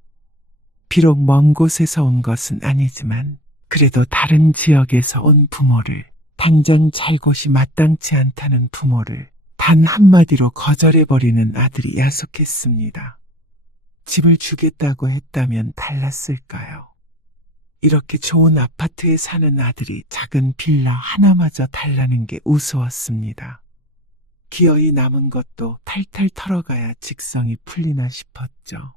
비록 먼 곳에서 온 것은 아니지만 그래도 다른 지역에서 온 부모를, 당장 잘 곳이 마땅치 않다는 부모를 단 한마디로 거절해버리는 아들이 야속했습니다. 집을 주겠다고 했다면 달랐을까요? 이렇게 좋은 아파트에 사는 아들이 작은 빌라 하나마저 달라는 게 우스웠습니다. 기어이 남은 것도 탈탈 털어가야 직성이 풀리나 싶었죠.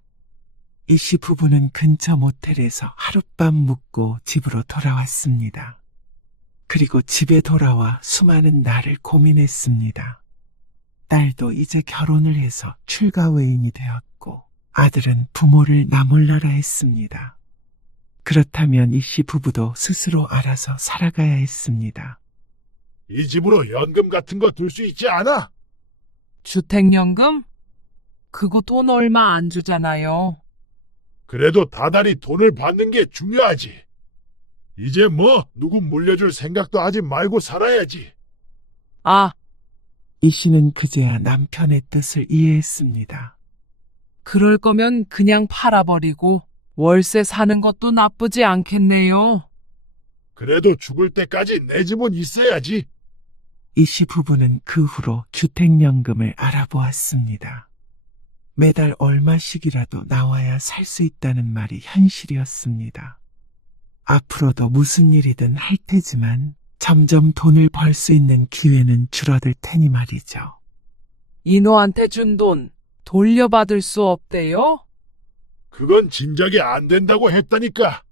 이 씨 부부는 근처 모텔에서 하룻밤 묵고 집으로 돌아왔습니다. 그리고 집에 돌아와 수많은 날을 고민했습니다. 딸도 이제 결혼을 해서 출가 외인이 되었고 아들은 부모를 나몰라라 했습니다. 그렇다면 이 씨 부부도 스스로 알아서 살아가야 했습니다. 이 집으로 연금 같은 거 둘 수 있지 않아? 주택연금? 그거 돈 얼마 안 주잖아요. 그래도 다달이 돈을 받는 게 중요하지. 이제 뭐 누구 물려줄 생각도 하지 말고 살아야지. 아, 이 씨는 그제야 남편의 뜻을 이해했습니다. 그럴 거면 그냥 팔아버리고 월세 사는 것도 나쁘지 않겠네요. 그래도 죽을 때까지 내 집은 있어야지. 이 씨 부부는 그 후로 주택연금을 알아보았습니다. 매달 얼마씩이라도 나와야 살 수 있다는 말이 현실이었습니다. 앞으로도 무슨 일이든 할 테지만 점점 돈을 벌 수 있는 기회는 줄어들 테니 말이죠. 인호한테 준 돈 돌려받을 수 없대요? 그건 진작에 안 된다고 했다니까.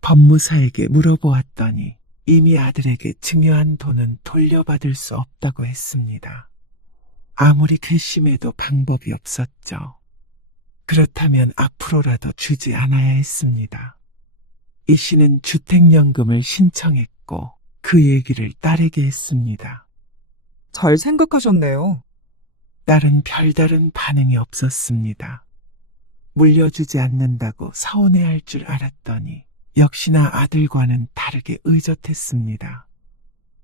법무사에게 물어보았더니 이미 아들에게 증여한 돈은 돌려받을 수 없다고 했습니다. 아무리 괘씸해도 방법이 없었죠. 그렇다면 앞으로라도 주지 않아야 했습니다. 이 씨는 주택연금을 신청했고 그 얘기를 딸에게 했습니다. 잘 생각하셨네요. 딸은 별다른 반응이 없었습니다. 물려주지 않는다고 서운해할 줄 알았더니 역시나 아들과는 다르게 의젓했습니다.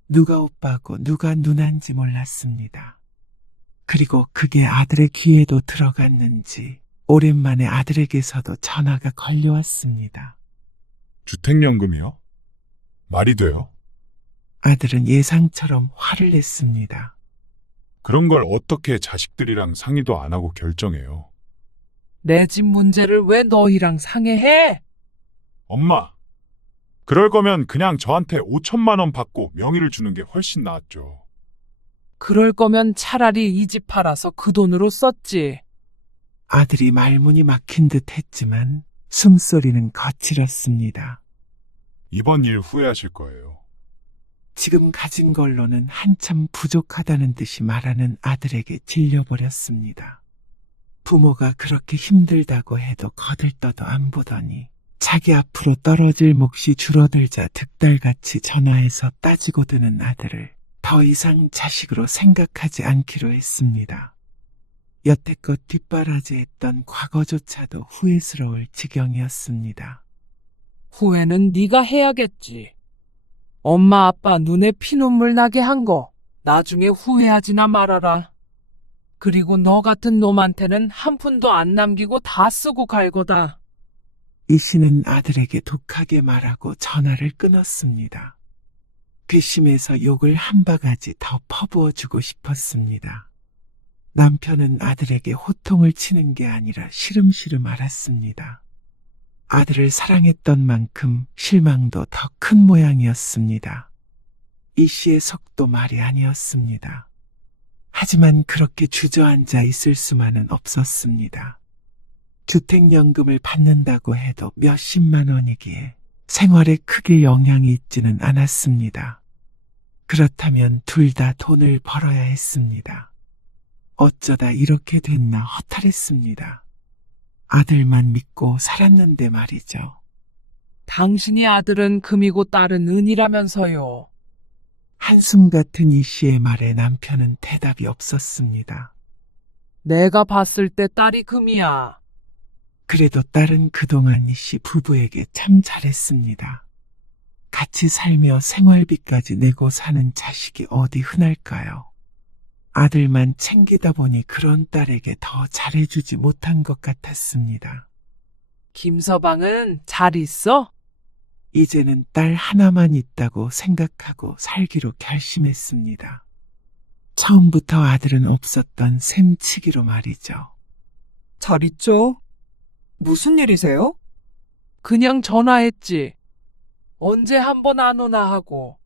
누가 오빠고 누가 누나인지 몰랐습니다. 그리고 그게 아들의 귀에도 들어갔는지 오랜만에 아들에게서도 전화가 걸려왔습니다. 주택연금이요? 말이 돼요? 아들은 예상처럼 화를 냈습니다. 그런 걸 어떻게 자식들이랑 상의도 안 하고 결정해요? 내 집 문제를 왜 너희랑 상의해? 엄마, 그럴 거면 그냥 저한테 5천만 원 받고 명의를 주는 게 훨씬 낫죠. 그럴 거면 차라리 이 집 팔아서 그 돈으로 썼지. 아들이 말문이 막힌 듯 했지만 숨소리는 거칠었습니다. 이번 일 후회하실 거예요. 지금 가진 걸로는 한참 부족하다는 듯이 말하는 아들에게 질려버렸습니다. 부모가 그렇게 힘들다고 해도 거들떠도 안 보더니 자기 앞으로 떨어질 몫이 줄어들자 득달같이 전화해서 따지고 드는 아들을 더 이상 자식으로 생각하지 않기로 했습니다. 여태껏 뒷바라지했던 과거조차도 후회스러울 지경이었습니다. 후회는 네가 해야겠지. 엄마 아빠 눈에 피눈물 나게 한 거 나중에 후회하지나 말아라. 그리고 너 같은 놈한테는 한 푼도 안 남기고 다 쓰고 갈 거다. 이 씨는 아들에게 독하게 말하고 전화를 끊었습니다. 괘씸해서 욕을 한 바가지 더 퍼부어주고 싶었습니다. 남편은 아들에게 호통을 치는 게 아니라 시름시름 앓았습니다. 아들을 사랑했던 만큼 실망도 더 큰 모양이었습니다. 이 씨의 속도 말이 아니었습니다. 하지만 그렇게 주저앉아 있을 수만은 없었습니다. 주택연금을 받는다고 해도 몇십만 원이기에 생활에 크게 영향이 있지는 않았습니다. 그렇다면 둘 다 돈을 벌어야 했습니다. 어쩌다 이렇게 됐나 허탈했습니다. 아들만 믿고 살았는데 말이죠. 당신이 아들은 금이고 딸은 은이라면서요. 한숨 같은 이 씨의 말에 남편은 대답이 없었습니다. 내가 봤을 때 딸이 금이야. 그래도 딸은 그동안 이 씨 부부에게 참 잘했습니다. 같이 살며 생활비까지 내고 사는 자식이 어디 흔할까요? 아들만 챙기다 보니 그런 딸에게 더 잘해주지 못한 것 같았습니다. 김서방은 잘 있어? 이제는 딸 하나만 있다고 생각하고 살기로 결심했습니다. 처음부터 아들은 없었던 셈치기로 말이죠. 잘 있죠? 무슨 일이세요? 그냥 전화했지. 언제 한번 안 오나 하고.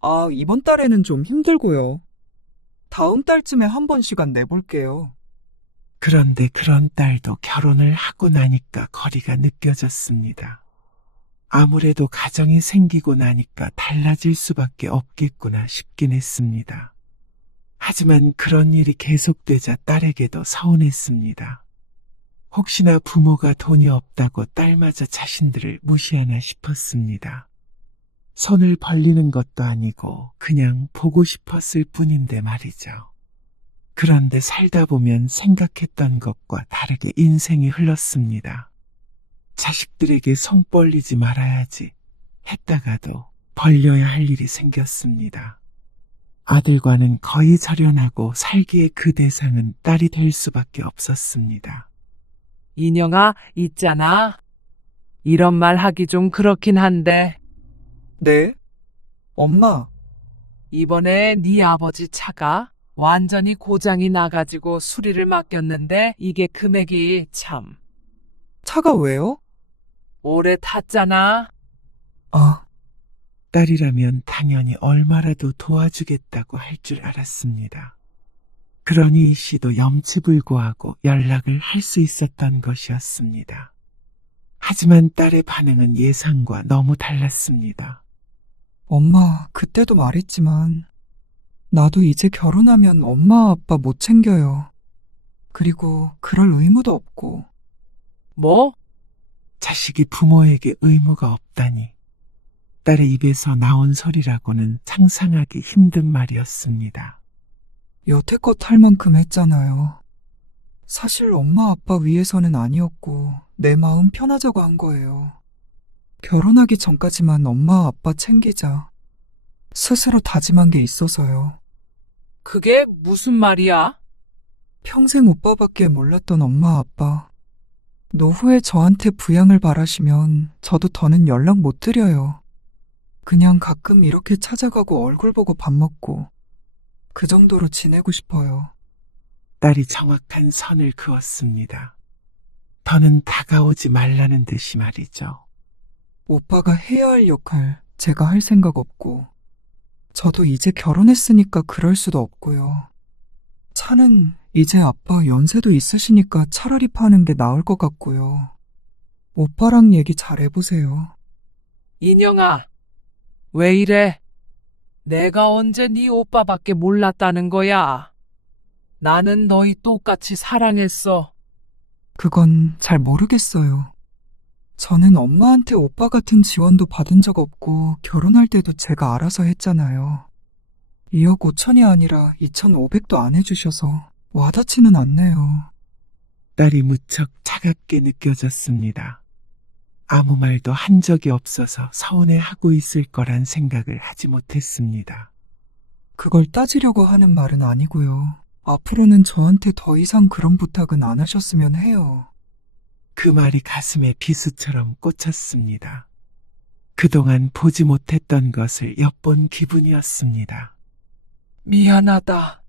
아, 이번 달에는 좀 힘들고요. 다음 달쯤에 한 번 시간 내볼게요. 그런데 그런 딸도 결혼을 하고 나니까 거리가 느껴졌습니다. 아무래도 가정이 생기고 나니까 달라질 수밖에 없겠구나 싶긴 했습니다. 하지만 그런 일이 계속되자 딸에게도 서운했습니다. 혹시나 부모가 돈이 없다고 딸마저 자신들을 무시하나 싶었습니다. 손을 벌리는 것도 아니고 그냥 보고 싶었을 뿐인데 말이죠. 그런데 살다 보면 생각했던 것과 다르게 인생이 흘렀습니다. 자식들에게 손 벌리지 말아야지 했다가도 벌려야 할 일이 생겼습니다. 아들과는 거의 절연하고 살기에 그 대상은 딸이 될 수밖에 없었습니다. 인영아, 있잖아. 이런 말 하기 좀 그렇긴 한데, 네? 엄마, 이번에 네 아버지 차가 완전히 고장이 나가지고 수리를 맡겼는데 이게 금액이 참 차가 왜요? 오래 탔잖아. 아, 딸이라면 당연히 얼마라도 도와주겠다고 할 줄 알았습니다. 그러니 이 씨도 염치불고하고 연락을 할 수 있었던 것이었습니다. 하지만 딸의 반응은 예상과 너무 달랐습니다. 엄마, 그때도 말했지만, 나도 이제 결혼하면 엄마 아빠 못 챙겨요. 그리고 그럴 의무도 없고. 뭐? 자식이 부모에게 의무가 없다니. 딸의 입에서 나온 소리라고는 상상하기 힘든 말이었습니다. 여태껏 할 만큼 했잖아요. 사실 엄마 아빠 위해서는 아니었고 내 마음 편하자고 한 거예요. 결혼하기 전까지만 엄마 아빠 챙기자. 스스로 다짐한 게 있어서요. 그게 무슨 말이야? 평생 오빠밖에 몰랐던 엄마 아빠. 노후에 저한테 부양을 바라시면 저도 더는 연락 못 드려요. 그냥 가끔 이렇게 찾아가고 얼굴 보고 밥 먹고 그 정도로 지내고 싶어요. 딸이 정확한 선을 그었습니다. 더는 다가오지 말라는 듯이 말이죠. 오빠가 해야 할 역할 제가 할 생각 없고 저도 이제 결혼했으니까 그럴 수도 없고요. 차는 이제 아빠 연세도 있으시니까 차라리 파는 게 나을 것 같고요. 오빠랑 얘기 잘 해보세요. 인영아, 왜 이래? 내가 언제 네 오빠밖에 몰랐다는 거야? 나는 너희 똑같이 사랑했어. 그건 잘 모르겠어요. 저는 엄마한테 오빠 같은 지원도 받은 적 없고 결혼할 때도 제가 알아서 했잖아요. 2억 5천이 아니라 2,500도 안 해주셔서 와닿지는 않네요. 딸이 무척 차갑게 느껴졌습니다. 아무 말도 한 적이 없어서 서운해하고 있을 거란 생각을 하지 못했습니다. 그걸 따지려고 하는 말은 아니고요. 앞으로는 저한테 더 이상 그런 부탁은 안 하셨으면 해요. 그 말이 가슴에 비수처럼 꽂혔습니다. 그동안 보지 못했던 것을 엿본 기분이었습니다. 미안하다.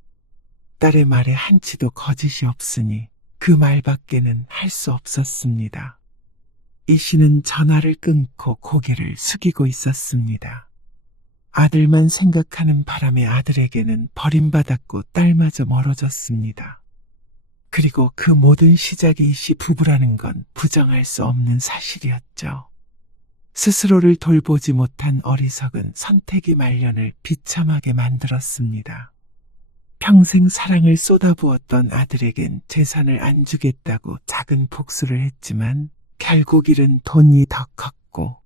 딸의 말에 한치도 거짓이 없으니 그 말밖에는 할 수 없었습니다. 이 씨는 전화를 끊고 고개를 숙이고 있었습니다. 아들만 생각하는 바람에 아들에게는 버림받았고 딸마저 멀어졌습니다. 그리고 그 모든 시작이 이 씨 부부라는 건 부정할 수 없는 사실이었죠. 스스로를 돌보지 못한 어리석은 선택이 말년을 비참하게 만들었습니다. 평생 사랑을 쏟아부었던 아들에겐 재산을 안 주겠다고 작은 복수를 했지만 결국 일은 돈이 더 컸고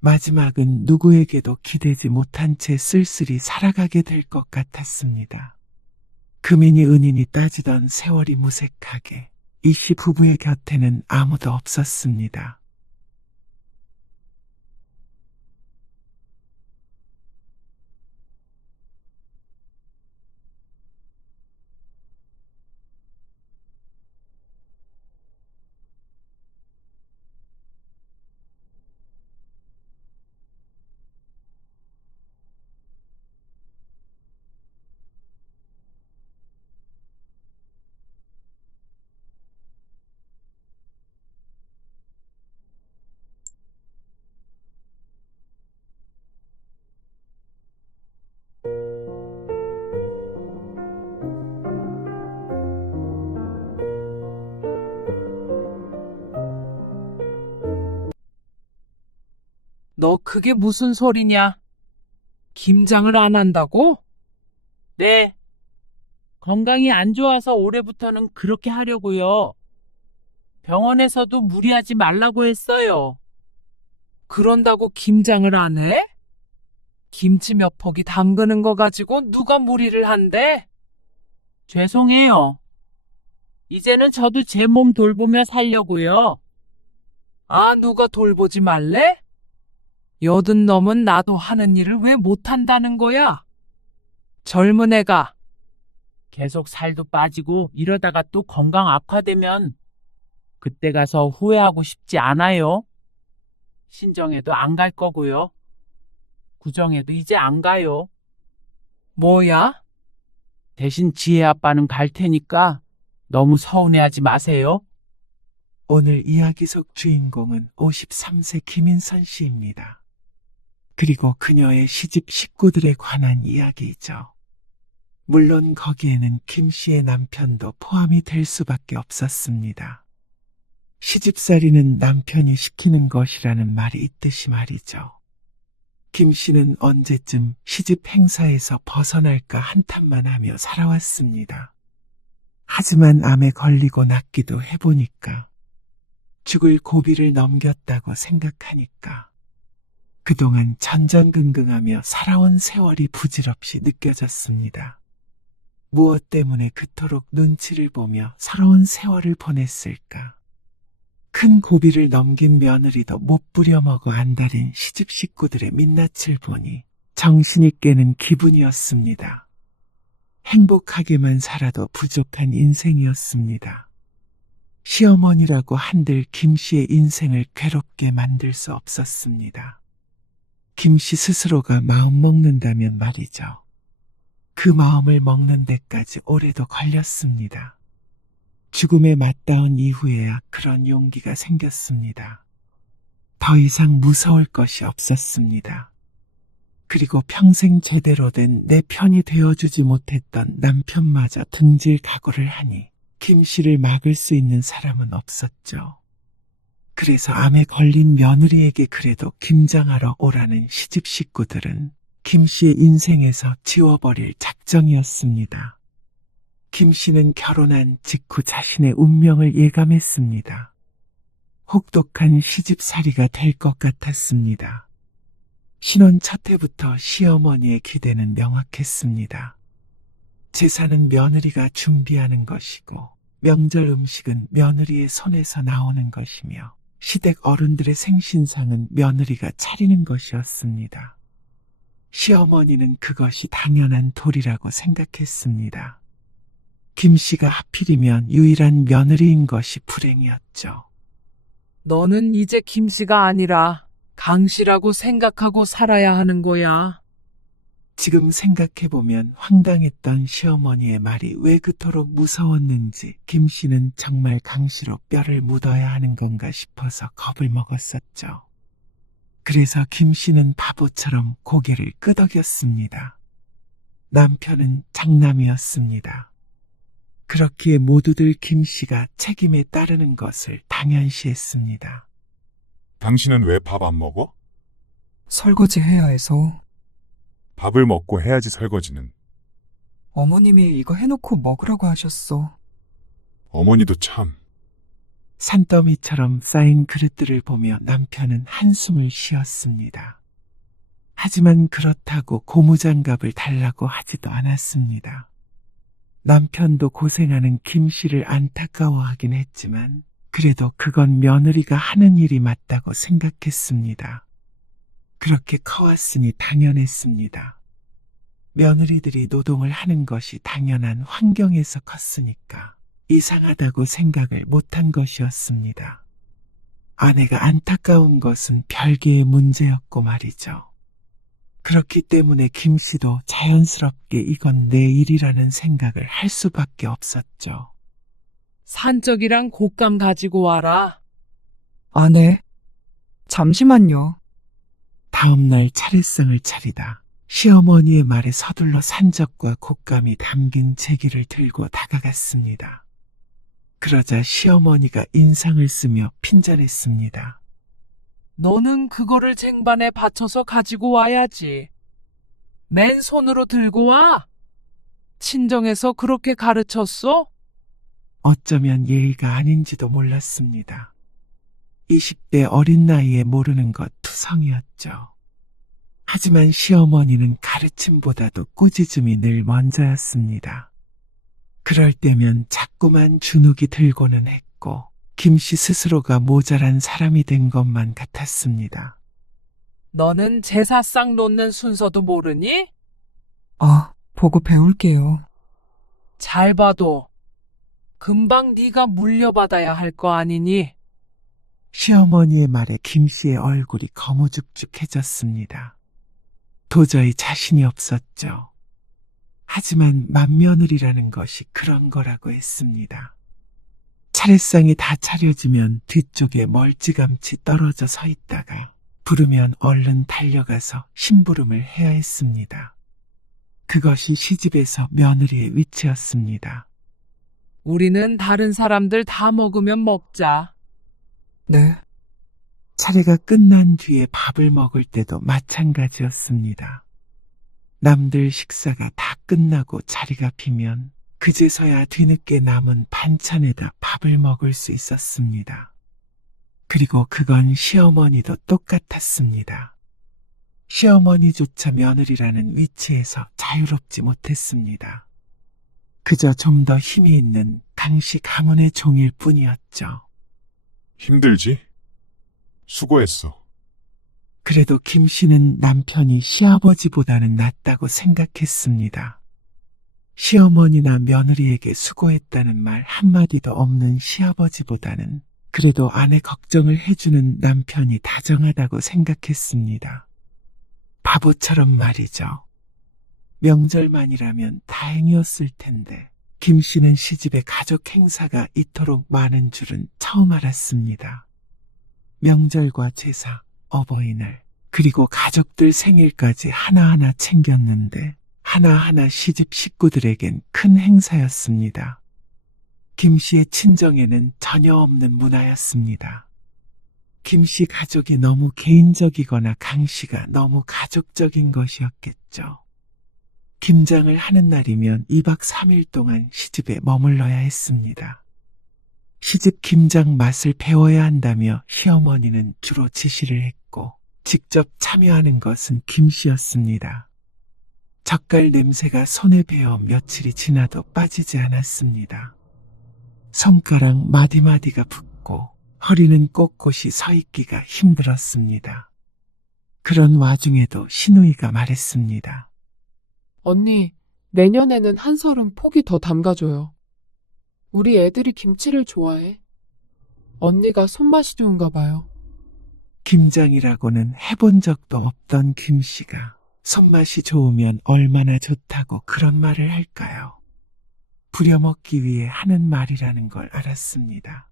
마지막은 누구에게도 기대지 못한 채 쓸쓸히 살아가게 될 것 같았습니다. 금이니 은이니 따지던 세월이 무색하게 이 씨 부부의 곁에는 아무도 없었습니다. 너 그게 무슨 소리냐? 김장을 안 한다고? 네. 건강이 안 좋아서 올해부터는 그렇게 하려고요. 병원에서도 무리하지 말라고 했어요. 그런다고 김장을 안 해? 김치 몇 포기 담그는 거 가지고 누가 무리를 한대? 죄송해요. 이제는 저도 제 몸 돌보며 살려고요. 아, 누가 돌보지 말래? 여든 놈은 나도 하는 일을 왜 못한다는 거야? 젊은 애가 계속 살도 빠지고 이러다가 또 건강 악화되면 그때 가서 후회하고 싶지 않아요. 신정에도 안 갈 거고요. 구정에도 이제 안 가요. 뭐야? 대신 지혜 아빠는 갈 테니까 너무 서운해하지 마세요. 오늘 이야기 속 주인공은 53세 김인선 씨입니다. 그리고 그녀의 시집 식구들에 관한 이야기이죠. 물론 거기에는 김 씨의 남편도 포함이 될 수밖에 없었습니다. 시집살이는 남편이 시키는 것이라는 말이 있듯이 말이죠. 김 씨는 언제쯤 시집 행사에서 벗어날까 한탄만 하며 살아왔습니다. 하지만 암에 걸리고 낫기도 해보니까 죽을 고비를 넘겼다고 생각하니까 그동안 전전긍긍하며 살아온 세월이 부질없이 느껴졌습니다. 무엇 때문에 그토록 눈치를 보며 서러운 세월을 보냈을까? 큰 고비를 넘긴 며느리도 못 부려먹어 안달인 시집 식구들의 민낯을 보니 정신이 깨는 기분이었습니다. 행복하게만 살아도 부족한 인생이었습니다. 시어머니라고 한들 김 씨의 인생을 괴롭게 만들 수 없었습니다. 김 씨 스스로가 마음 먹는다면 말이죠. 그 마음을 먹는 데까지 오래도 걸렸습니다. 죽음에 맞닿은 이후에야 그런 용기가 생겼습니다. 더 이상 무서울 것이 없었습니다. 그리고 평생 제대로 된 내 편이 되어주지 못했던 남편마저 등질 각오를 하니 김 씨를 막을 수 있는 사람은 없었죠. 그래서 암에 걸린 며느리에게 그래도 김장하러 오라는 시집 식구들은 김 씨의 인생에서 지워버릴 작정이었습니다. 김 씨는 결혼한 직후 자신의 운명을 예감했습니다. 혹독한 시집살이가 될 것 같았습니다. 신혼 첫 해부터 시어머니의 기대는 명확했습니다. 제사는 며느리가 준비하는 것이고 명절 음식은 며느리의 손에서 나오는 것이며 시댁 어른들의 생신상은 며느리가 차리는 것이었습니다. 시어머니는 그것이 당연한 도리라고 생각했습니다. 김 씨가 하필이면 유일한 며느리인 것이 불행이었죠. 너는 이제 김 씨가 아니라 강 씨라고 생각하고 살아야 하는 거야. 지금 생각해보면 황당했던 시어머니의 말이 왜 그토록 무서웠는지 김 씨는 정말 강씨로 뼈를 묻어야 하는 건가 싶어서 겁을 먹었었죠. 그래서 김 씨는 바보처럼 고개를 끄덕였습니다. 남편은 장남이었습니다. 그렇기에 모두들 김 씨가 책임에 따르는 것을 당연시했습니다. 당신은 왜 밥 안 먹어? 설거지 해야 해서. 밥을 먹고 해야지 설거지는. 어머님이 이거 해놓고 먹으라고 하셨어. 어머니도 참. 산더미처럼 쌓인 그릇들을 보며 남편은 한숨을 쉬었습니다. 하지만 그렇다고 고무장갑을 달라고 하지도 않았습니다. 남편도 고생하는 김 씨를 안타까워하긴 했지만 그래도 그건 며느리가 하는 일이 맞다고 생각했습니다. 그렇게 커왔으니 당연했습니다. 며느리들이 노동을 하는 것이 당연한 환경에서 컸으니까 이상하다고 생각을 못한 것이었습니다. 아내가 안타까운 것은 별개의 문제였고 말이죠. 그렇기 때문에 김 씨도 자연스럽게 이건 내 일이라는 생각을 할 수밖에 없었죠. 산적이랑 곶감 가지고 와라. 아네. 잠시만요. 다음날 차례상을 차리다 시어머니의 말에 서둘러 산적과 곶감이 담긴 제기를 들고 다가갔습니다. 그러자 시어머니가 인상을 쓰며 핀잔했습니다. 너는 그거를 쟁반에 받쳐서 가지고 와야지. 맨손으로 들고 와. 친정에서 그렇게 가르쳤어? 어쩌면 예의가 아닌지도 몰랐습니다. 20대 어린 나이에 모르는 것 투성이었죠. 하지만 시어머니는 가르침보다도 꾸짖음이 늘 먼저였습니다. 그럴 때면 자꾸만 주눅이 들고는 했고 김씨 스스로가 모자란 사람이 된 것만 같았습니다. 너는 제사상 놓는 순서도 모르니? 아, 보고 배울게요. 잘 봐도 금방 네가 물려받아야 할 거 아니니? 시어머니의 말에 김씨의 얼굴이 거무죽죽해졌습니다. 도저히 자신이 없었죠. 하지만 맏며느리라는 것이 그런 거라고 했습니다. 차례상이 다 차려지면 뒤쪽에 멀찌감치 떨어져 서 있다가 부르면 얼른 달려가서 심부름을 해야 했습니다. 그것이 시집에서 며느리의 위치였습니다. 우리는 다른 사람들 다 먹으면 먹자. 네. 차례가 끝난 뒤에 밥을 먹을 때도 마찬가지였습니다. 남들 식사가 다 끝나고 자리가 비면 그제서야 뒤늦게 남은 반찬에다 밥을 먹을 수 있었습니다. 그리고 그건 시어머니도 똑같았습니다. 시어머니조차 며느리라는 위치에서 자유롭지 못했습니다. 그저 좀 더 힘이 있는 강씨 가문의 종일 뿐이었죠. 힘들지? 수고했어. 그래도 김 씨는 남편이 시아버지보다는 낫다고 생각했습니다. 시어머니나 며느리에게 수고했다는 말 한마디도 없는 시아버지보다는 그래도 아내 걱정을 해주는 남편이 다정하다고 생각했습니다. 바보처럼 말이죠. 명절만이라면 다행이었을 텐데 김 씨는 시집에 가족 행사가 이토록 많은 줄은 처음 알았습니다. 명절과 제사, 어버이날, 그리고 가족들 생일까지 하나하나 챙겼는데 하나하나 시집 식구들에겐 큰 행사였습니다. 김 씨의 친정에는 전혀 없는 문화였습니다. 김 씨 가족이 너무 개인적이거나 강 씨가 너무 가족적인 것이었겠죠. 김장을 하는 날이면 2박 3일 동안 시집에 머물러야 했습니다. 시집 김장 맛을 배워야 한다며 시어머니는 주로 지시를 했고 직접 참여하는 것은 김 씨였습니다. 젓갈 냄새가 손에 배어 며칠이 지나도 빠지지 않았습니다. 손가락 마디마디가 붓고 허리는 꼿꼿이 서 있기가 힘들었습니다. 그런 와중에도 시누이가 말했습니다. 언니, 내년에는 한설은 폭이 더 담가줘요. 우리 애들이 김치를 좋아해. 언니가 손맛이 좋은가 봐요. 김장이라고는 해본 적도 없던 김 씨가 손맛이 좋으면 얼마나 좋다고 그런 말을 할까요? 부려먹기 위해 하는 말이라는 걸 알았습니다.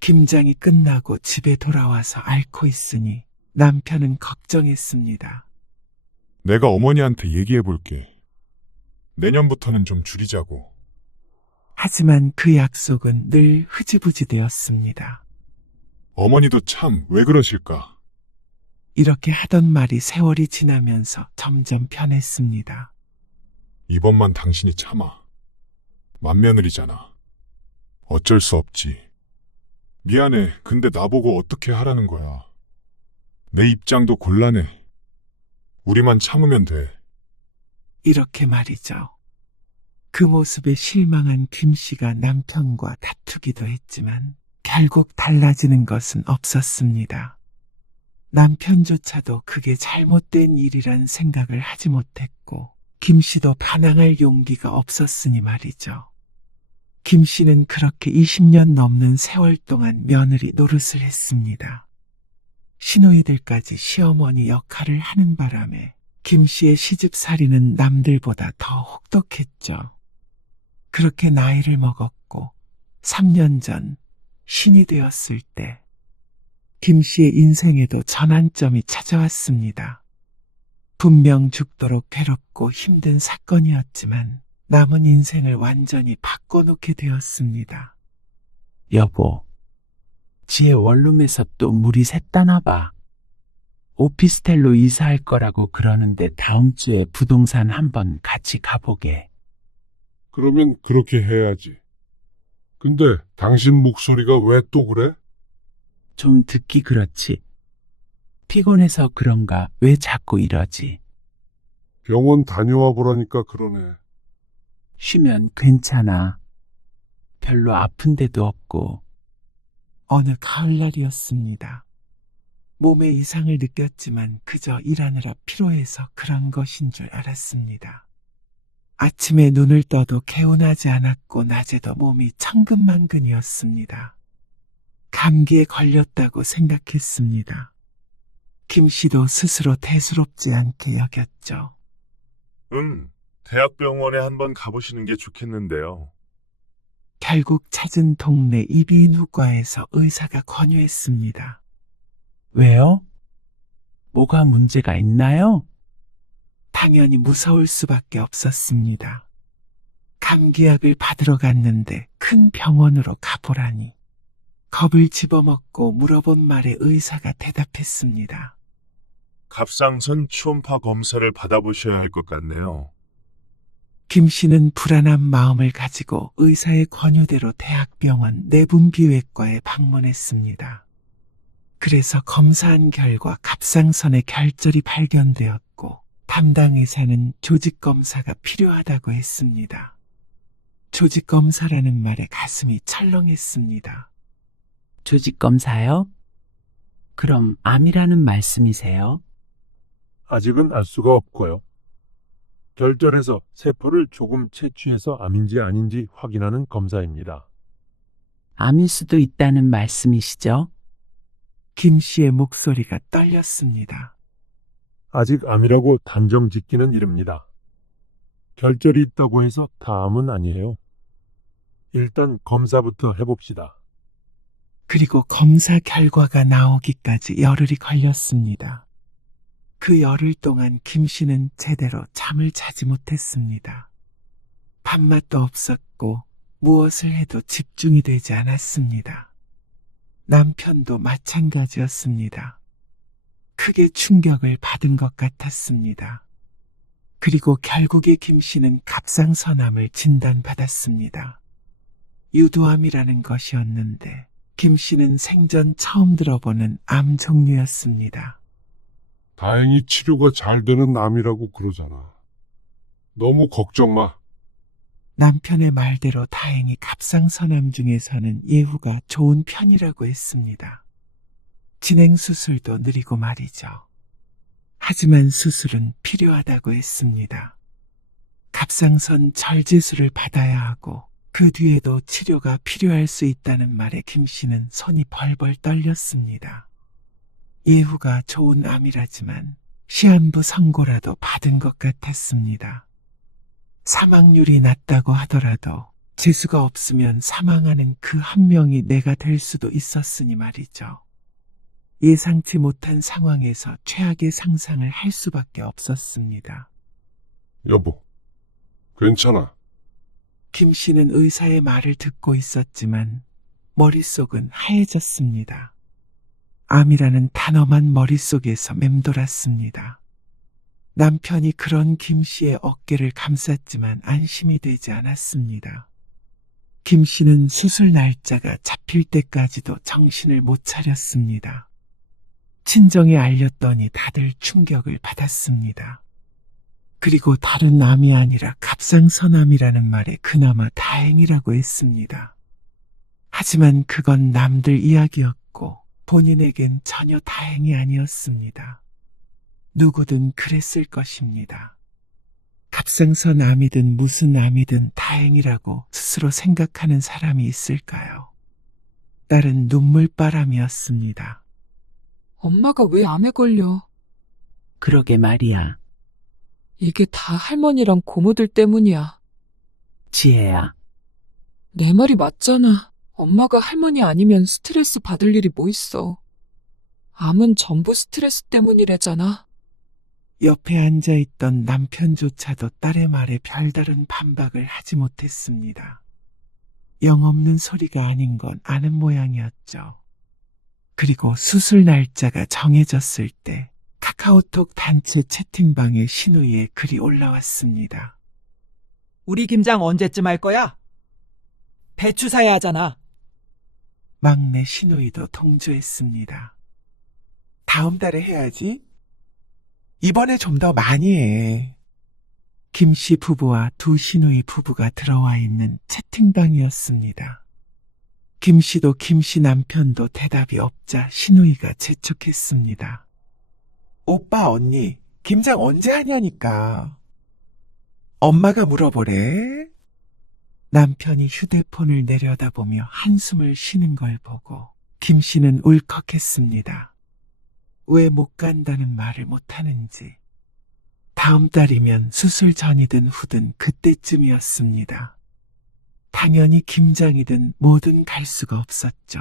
김장이 끝나고 집에 돌아와서 앓고 있으니 남편은 걱정했습니다. 내가 어머니한테 얘기해 볼게. 내년부터는 좀 줄이자고. 하지만 그 약속은 늘 흐지부지 되었습니다. 어머니도 참 왜 그러실까? 이렇게 하던 말이 세월이 지나면서 점점 변했습니다. 이번만 당신이 참아. 맏며느리잖아. 어쩔 수 없지. 미안해. 근데 나보고 어떻게 하라는 거야. 내 입장도 곤란해. 우리만 참으면 돼. 이렇게 말이죠. 그 모습에 실망한 김 씨가 남편과 다투기도 했지만 결국 달라지는 것은 없었습니다. 남편조차도 그게 잘못된 일이란 생각을 하지 못했고 김 씨도 반항할 용기가 없었으니 말이죠. 김 씨는 그렇게 20년 넘는 세월 동안 며느리 노릇을 했습니다. 시누이들까지 시어머니 역할을 하는 바람에 김 씨의 시집살이는 남들보다 더 혹독했죠. 그렇게 나이를 먹었고 3년 전 신이 되었을 때 김 씨의 인생에도 전환점이 찾아왔습니다. 분명 죽도록 괴롭고 힘든 사건이었지만 남은 인생을 완전히 바꿔놓게 되었습니다. 여보, 지혜 원룸에서 또 물이 샜다나 봐. 오피스텔로 이사할 거라고 그러는데 다음 주에 부동산 한번 같이 가보게. 그러면 그렇게 해야지. 근데 당신 목소리가 왜 또 그래? 좀 듣기 그렇지. 피곤해서 그런가 왜 자꾸 이러지? 병원 다녀와 보라니까 그러네. 쉬면 괜찮아. 별로 아픈 데도 없고. 어느 가을날이었습니다. 몸에 이상을 느꼈지만 그저 일하느라 피로해서 그런 것인 줄 알았습니다. 아침에 눈을 떠도 개운하지 않았고 낮에도 몸이 천근만근이었습니다. 감기에 걸렸다고 생각했습니다. 김 씨도 스스로 대수롭지 않게 여겼죠. 대학병원에 한번 가보시는 게 좋겠는데요. 결국 찾은 동네 이비인후과에서 의사가 권유했습니다. 왜요? 뭐가 문제가 있나요? 당연히 무서울 수밖에 없었습니다. 감기약을 받으러 갔는데 큰 병원으로 가보라니. 겁을 집어먹고 물어본 말에 의사가 대답했습니다. 갑상선 초음파 검사를 받아보셔야 할 것 같네요. 김 씨는 불안한 마음을 가지고 의사의 권유대로 대학병원 내분비외과에 방문했습니다. 그래서 검사한 결과 갑상선에 결절이 발견되었고 담당 의사는 조직검사가 필요하다고 했습니다. 조직검사라는 말에 가슴이 철렁했습니다. 조직검사요? 그럼 암이라는 말씀이세요? 아직은 알 수가 없고요. 결절해서 세포를 조금 채취해서 암인지 아닌지 확인하는 검사입니다. 암일 수도 있다는 말씀이시죠? 김 씨의 목소리가 떨렸습니다. 아직 암이라고 단정 짓기는 이릅니다. 결절이 있다고 해서 다 암은 아니에요. 일단 검사부터 해봅시다. 그리고 검사 결과가 나오기까지 열흘이 걸렸습니다. 그 열흘 동안 김 씨는 제대로 잠을 자지 못했습니다. 밥맛도 없었고 무엇을 해도 집중이 되지 않았습니다. 남편도 마찬가지였습니다. 크게 충격을 받은 것 같았습니다. 그리고 결국에 김 씨는 갑상선암을 진단받았습니다. 유두암이라는 것이었는데 김 씨는 생전 처음 들어보는 암 종류였습니다. 다행히 치료가 잘 되는 암이라고 그러잖아. 너무 걱정 마. 남편의 말대로 다행히 갑상선암 중에서는 예후가 좋은 편이라고 했습니다. 진행 수술도 느리고 말이죠. 하지만 수술은 필요하다고 했습니다. 갑상선 절제술을 받아야 하고 그 뒤에도 치료가 필요할 수 있다는 말에 김 씨는 손이 벌벌 떨렸습니다. 예후가 좋은 암이라지만 시한부 선고라도 받은 것 같았습니다. 사망률이 낮다고 하더라도 재수가 없으면 사망하는 그 한 명이 내가 될 수도 있었으니 말이죠. 예상치 못한 상황에서 최악의 상상을 할 수밖에 없었습니다. 여보, 괜찮아. 김 씨는 의사의 말을 듣고 있었지만 머릿속은 하얘졌습니다. 암이라는 단어만 머릿속에서 맴돌았습니다. 남편이 그런 김 씨의 어깨를 감쌌지만 안심이 되지 않았습니다. 김 씨는 수술 날짜가 잡힐 때까지도 정신을 못 차렸습니다. 친정에 알렸더니 다들 충격을 받았습니다. 그리고 다른 암이 아니라 갑상선암이라는 말에 그나마 다행이라고 했습니다. 하지만 그건 남들 이야기였고 본인에겐 전혀 다행이 아니었습니다. 누구든 그랬을 것입니다. 갑상선암이든 무슨 암이든 다행이라고 스스로 생각하는 사람이 있을까요? 딸은 눈물바람이었습니다. 엄마가 왜 암에 걸려? 그러게 말이야. 이게 다 할머니랑 고모들 때문이야. 지혜야. 내 말이 맞잖아. 엄마가 할머니 아니면 스트레스 받을 일이 뭐 있어. 암은 전부 스트레스 때문이래잖아. 옆에 앉아있던 남편조차도 딸의 말에 별다른 반박을 하지 못했습니다. 영없는 소리가 아닌 건 아는 모양이었죠. 그리고 수술 날짜가 정해졌을 때 카카오톡 단체 채팅방에 신우이의 글이 올라왔습니다. 우리 김장 언제쯤 할 거야? 배추 사야 하잖아. 막내 신우이도 동조했습니다. 다음 달에 해야지. 이번에 좀 더 많이 해. 김씨 부부와 두 신우이 부부가 들어와 있는 채팅방이었습니다. 김씨도 김씨 남편도 대답이 없자 신우이가 재촉했습니다. 오빠 언니 김장 언제 하냐니까. 엄마가 물어보래. 남편이 휴대폰을 내려다보며 한숨을 쉬는 걸 보고 김씨는 울컥했습니다. 왜 못 간다는 말을 못하는지. 다음 달이면 수술 전이든 후든 그때쯤이었습니다. 당연히 김장이든 뭐든 갈 수가 없었죠.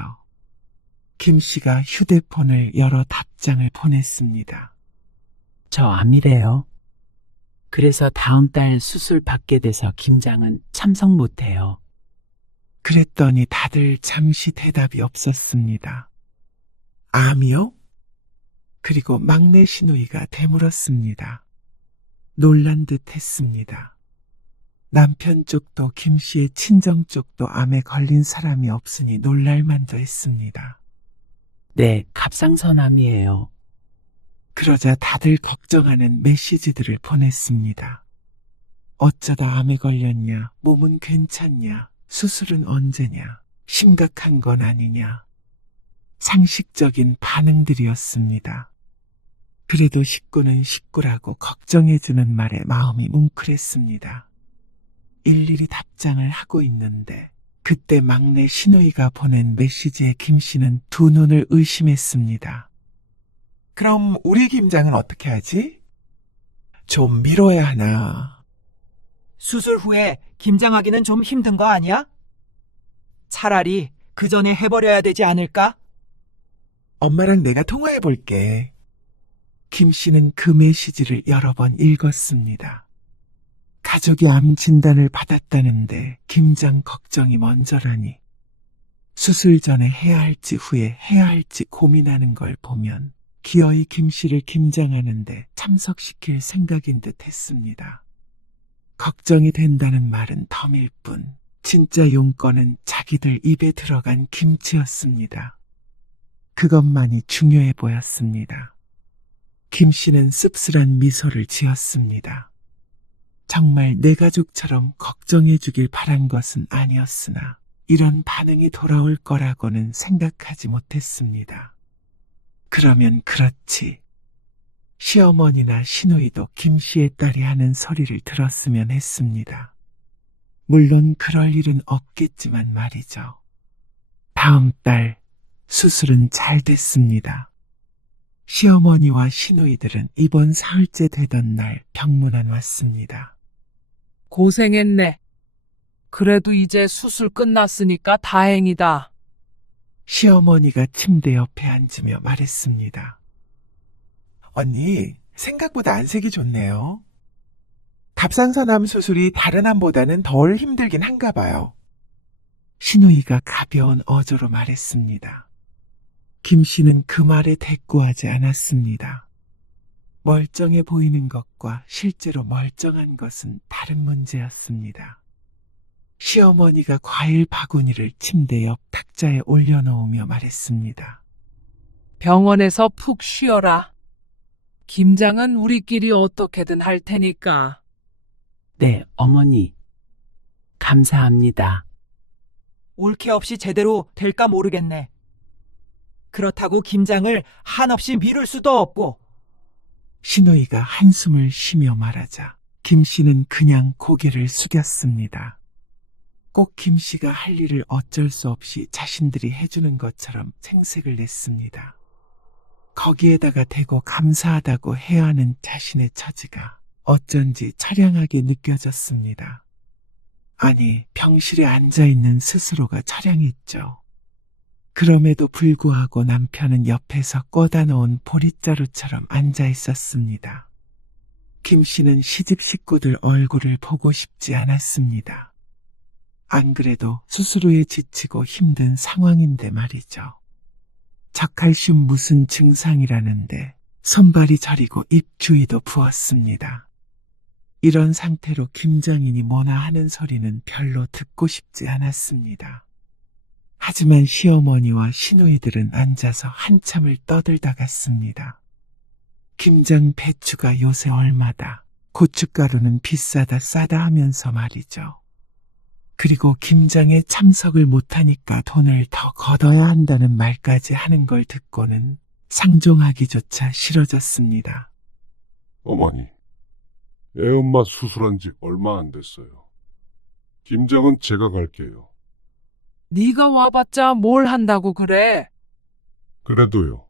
김씨가 휴대폰을 열어 답장을 보냈습니다. 저 암이래요. 그래서 다음 달 수술 받게 돼서 김장은 참석 못해요. 그랬더니 다들 잠시 대답이 없었습니다. 암이요? 그리고 막내 신우이가 되물었습니다. 놀란 듯 했습니다. 남편 쪽도 김씨의 친정 쪽도 암에 걸린 사람이 없으니 놀랄만도 했습니다. 네, 갑상선암이에요. 그러자 다들 걱정하는 메시지들을 보냈습니다. 어쩌다 암에 걸렸냐, 몸은 괜찮냐, 수술은 언제냐, 심각한 건 아니냐. 상식적인 반응들이었습니다. 그래도 식구는 식구라고 걱정해주는 말에 마음이 뭉클했습니다. 일일이 답장을 하고 있는데 그때 막내 신우이가 보낸 메시지에 김씨는 두 눈을 의심했습니다. 그럼 우리 김장은 어떻게 하지? 좀 미뤄야 하나? 수술 후에 김장하기는 좀 힘든 거 아니야? 차라리 그 전에 해버려야 되지 않을까? 엄마랑 내가 통화해볼게. 김씨는 그 메시지를 여러 번 읽었습니다. 가족이 암 진단을 받았다는데 김장 걱정이 먼저라니. 수술 전에 해야 할지 후에 해야 할지 고민하는 걸 보면 기어이 김씨를 김장하는데 참석시킬 생각인 듯 했습니다. 걱정이 된다는 말은 덤일 뿐 진짜 용건은 자기들 입에 들어간 김치였습니다. 그것만이 중요해 보였습니다. 김씨는 씁쓸한 미소를 지었습니다. 정말 내 가족처럼 걱정해 주길 바란 것은 아니었으나 이런 반응이 돌아올 거라고는 생각하지 못했습니다. 그러면 그렇지. 시어머니나 시누이도 김씨의 딸이 하는 소리를 들었으면 했습니다. 물론 그럴 일은 없겠지만 말이죠. 다음 달 수술은 잘 됐습니다. 시어머니와 시누이들은 이번 사흘째 되던 날 병문안 왔습니다. 고생했네. 그래도 이제 수술 끝났으니까 다행이다. 시어머니가 침대 옆에 앉으며 말했습니다. 언니, 생각보다 안색이 좋네요. 갑상선암 수술이 다른 암보다는 덜 힘들긴 한가 봐요. 시누이가 가벼운 어조로 말했습니다. 김 씨는 그 말에 대꾸하지 않았습니다. 멀쩡해 보이는 것과 실제로 멀쩡한 것은 다른 문제였습니다. 시어머니가 과일 바구니를 침대 옆 탁자에 올려놓으며 말했습니다. 병원에서 푹 쉬어라. 김장은 우리끼리 어떻게든 할 테니까. 네, 어머니. 감사합니다. 올케 없이 제대로 될까 모르겠네. 그렇다고 김장을 한없이 미룰 수도 없고. 시누이가 한숨을 쉬며 말하자 김 씨는 그냥 고개를 숙였습니다. 꼭 김 씨가 할 일을 어쩔 수 없이 자신들이 해주는 것처럼 생색을 냈습니다. 거기에다가 대고 감사하다고 해야 하는 자신의 처지가 어쩐지 처량하게 느껴졌습니다. 아니, 병실에 앉아있는 스스로가 처량했죠. 그럼에도 불구하고 남편은 옆에서 꺼다 놓은 보릿자루처럼 앉아 있었습니다. 김 씨는 시집 식구들 얼굴을 보고 싶지 않았습니다. 안 그래도 수술 후에 지치고 힘든 상황인데 말이죠. 적칼슘 무슨 증상이라는데 손발이 저리고 입 주위도 부었습니다. 이런 상태로 김장인이 뭐나 하는 소리는 별로 듣고 싶지 않았습니다. 하지만 시어머니와 시누이들은 앉아서 한참을 떠들다 갔습니다. 김장 배추가 요새 얼마다, 고춧가루는 비싸다 싸다 하면서 말이죠. 그리고 김장에 참석을 못하니까 돈을 더 걷어야 한다는 말까지 하는 걸 듣고는 상종하기조차 싫어졌습니다. 어머니, 애엄마 수술한 지 얼마 안 됐어요. 김장은 제가 갈게요. 네가 와봤자 뭘 한다고 그래? 그래도요.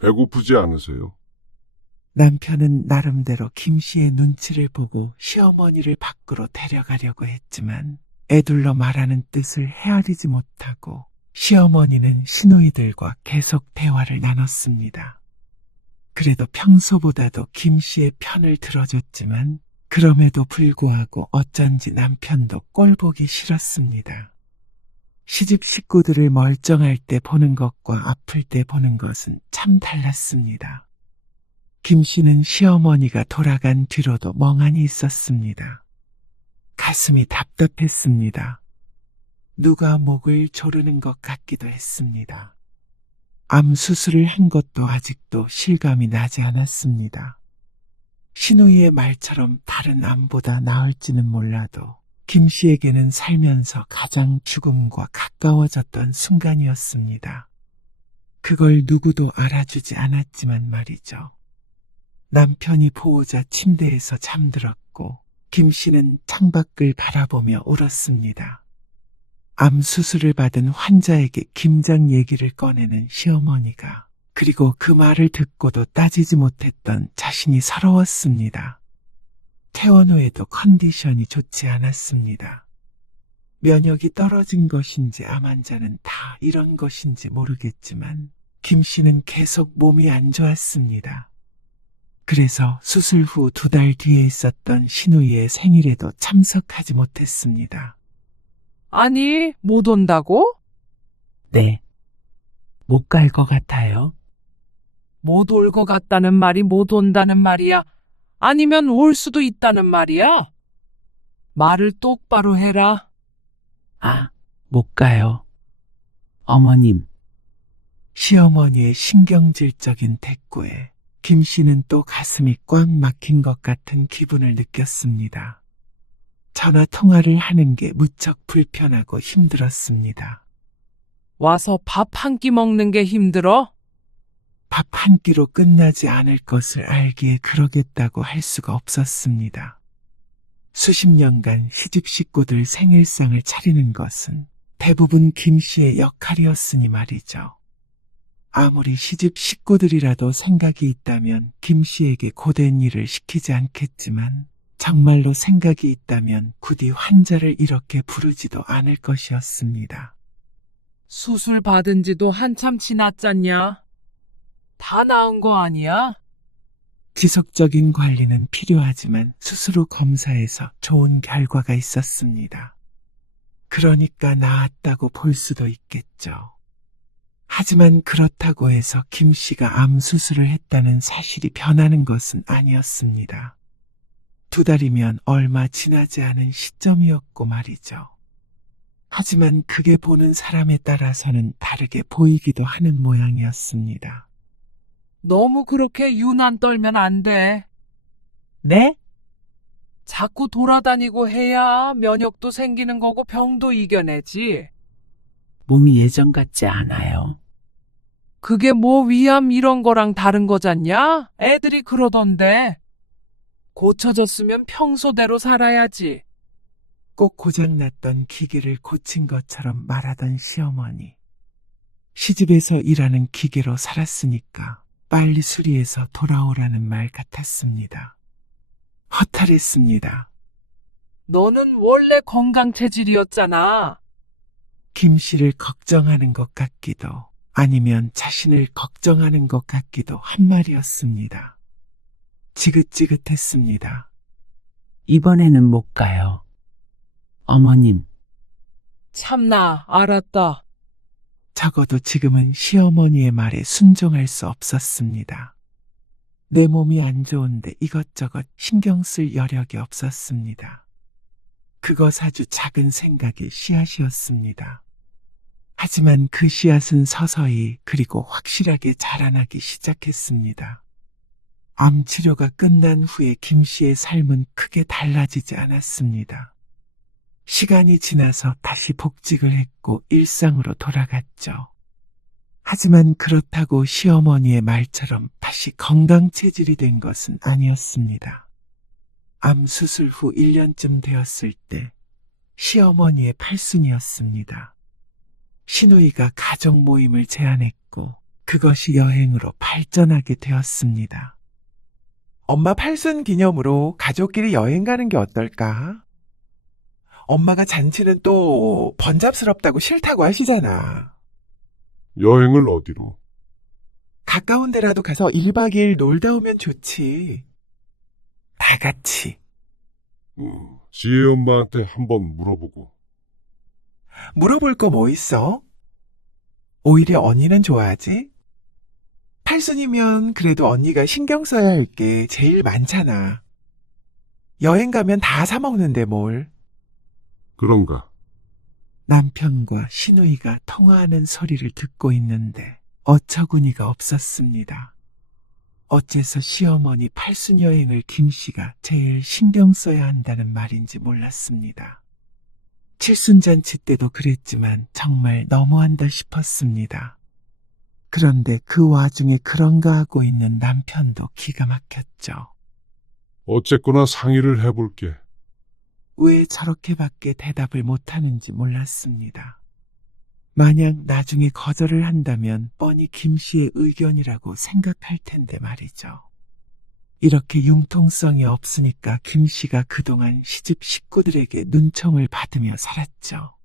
배고프지 않으세요? 남편은 나름대로 김 씨의 눈치를 보고 시어머니를 밖으로 데려가려고 했지만 애둘러 말하는 뜻을 헤아리지 못하고 시어머니는 시누이들과 계속 대화를 나눴습니다. 그래도 평소보다도 김 씨의 편을 들어줬지만 그럼에도 불구하고 어쩐지 남편도 꼴보기 싫었습니다. 시집 식구들을 멀쩡할 때 보는 것과 아플 때 보는 것은 참 달랐습니다. 김 씨는 시어머니가 돌아간 뒤로도 멍하니 있었습니다. 가슴이 답답했습니다. 누가 목을 조르는 것 같기도 했습니다. 암 수술을 한 것도 아직도 실감이 나지 않았습니다. 시누이의 말처럼 다른 암보다 나을지는 몰라도 김 씨에게는 살면서 가장 죽음과 가까워졌던 순간이었습니다. 그걸 누구도 알아주지 않았지만 말이죠. 남편이 보호자 침대에서 잠들었고 김 씨는 창밖을 바라보며 울었습니다. 암 수술을 받은 환자에게 김장 얘기를 꺼내는 시어머니가 그리고 그 말을 듣고도 따지지 못했던 자신이 서러웠습니다. 퇴원 후에도 컨디션이 좋지 않았습니다. 면역이 떨어진 것인지 암 환자는 다 이런 것인지 모르겠지만 김 씨는 계속 몸이 안 좋았습니다. 그래서 수술 후 2달 뒤에 있었던 시누이의 생일에도 참석하지 못했습니다. 아니, 못 온다고? 네. 못 갈 것 같아요. 못 올 것 같다는 말이 못 온다는 말이야? 아니면 올 수도 있다는 말이야? 말을 똑바로 해라. 아, 못 가요. 어머님. 시어머니의 신경질적인 대꾸에 김 씨는 또 가슴이 꽉 막힌 것 같은 기분을 느꼈습니다. 전화 통화를 하는 게 무척 불편하고 힘들었습니다. 와서 밥 한 끼 먹는 게 힘들어? 밥 한 끼로 끝나지 않을 것을 알기에 그러겠다고 할 수가 없었습니다. 수십 년간 시집 식구들 생일상을 차리는 것은 대부분 김 씨의 역할이었으니 말이죠. 아무리 시집 식구들이라도 생각이 있다면 김 씨에게 고된 일을 시키지 않겠지만 정말로 생각이 있다면 부디 환자를 이렇게 부르지도 않을 것이었습니다. 수술 받은 지도 한참 지났잖냐? 다 나은 거 아니야? 지속적인 관리는 필요하지만 수술 후 검사에서 좋은 결과가 있었습니다. 그러니까 나았다고 볼 수도 있겠죠. 하지만 그렇다고 해서 김 씨가 암 수술을 했다는 사실이 변하는 것은 아니었습니다. 2달이면 얼마 지나지 않은 시점이었고 말이죠. 하지만 그게 보는 사람에 따라서는 다르게 보이기도 하는 모양이었습니다. 너무 그렇게 유난 떨면 안 돼. 네? 자꾸 돌아다니고 해야 면역도 생기는 거고 병도 이겨내지. 몸이 예전 같지 않아요. 그게 뭐 위암 이런 거랑 다른 거잖냐? 애들이 그러던데. 고쳐졌으면 평소대로 살아야지. 꼭 고장났던 기계를 고친 것처럼 말하던 시어머니. 시집에서 일하는 기계로 살았으니까 빨리 수리해서 돌아오라는 말 같았습니다. 허탈했습니다. 너는 원래 건강 체질이었잖아. 김 씨를 걱정하는 것 같기도 아니면 자신을 걱정하는 것 같기도 한 말이었습니다. 지긋지긋했습니다. 이번에는 못 가요. 어머님, 참나, 알았다. 적어도 지금은 시어머니의 말에 순종할 수 없었습니다. 내 몸이 안 좋은데 이것저것 신경 쓸 여력이 없었습니다. 그것 아주 작은 생각의 씨앗이었습니다. 하지만 그 씨앗은 서서히 그리고 확실하게 자라나기 시작했습니다. 암 치료가 끝난 후에 김 씨의 삶은 크게 달라지지 않았습니다. 시간이 지나서 다시 복직을 했고 일상으로 돌아갔죠. 하지만 그렇다고 시어머니의 말처럼 다시 건강 체질이 된 것은 아니었습니다. 암 수술 후 1년쯤 되었을 때 시어머니의 팔순이었습니다. 시누이가 가족 모임을 제안했고 그것이 여행으로 발전하게 되었습니다. 엄마 팔순 기념으로 가족끼리 여행 가는 게 어떨까? 엄마가 잔치는 또 번잡스럽다고 싫다고 하시잖아. 여행을 어디로? 가까운 데라도 가서 1박 2일 놀다 오면 좋지. 다 같이. 지혜 엄마한테 한번 물어보고. 물어볼 거 뭐 있어? 오히려 언니는 좋아하지? 팔순이면 그래도 언니가 신경 써야 할 게 제일 많잖아. 여행 가면 다 사 먹는데 뭘. 그런가? 남편과 시누이가 통화하는 소리를 듣고 있는데 어처구니가 없었습니다. 어째서 시어머니 팔순 여행을 김 씨가 제일 신경 써야 한다는 말인지 몰랐습니다. 칠순잔치 때도 그랬지만 정말 너무한다 싶었습니다. 그런데 그 와중에 그런가 하고 있는 남편도 기가 막혔죠. 어쨌거나 상의를 해볼게. 왜 저렇게밖에 대답을 못하는지 몰랐습니다. 만약 나중에 거절을 한다면 뻔히 김 씨의 의견이라고 생각할 텐데 말이죠. 이렇게 융통성이 없으니까 김 씨가 그동안 시집 식구들에게 눈총을 받으며 살았죠.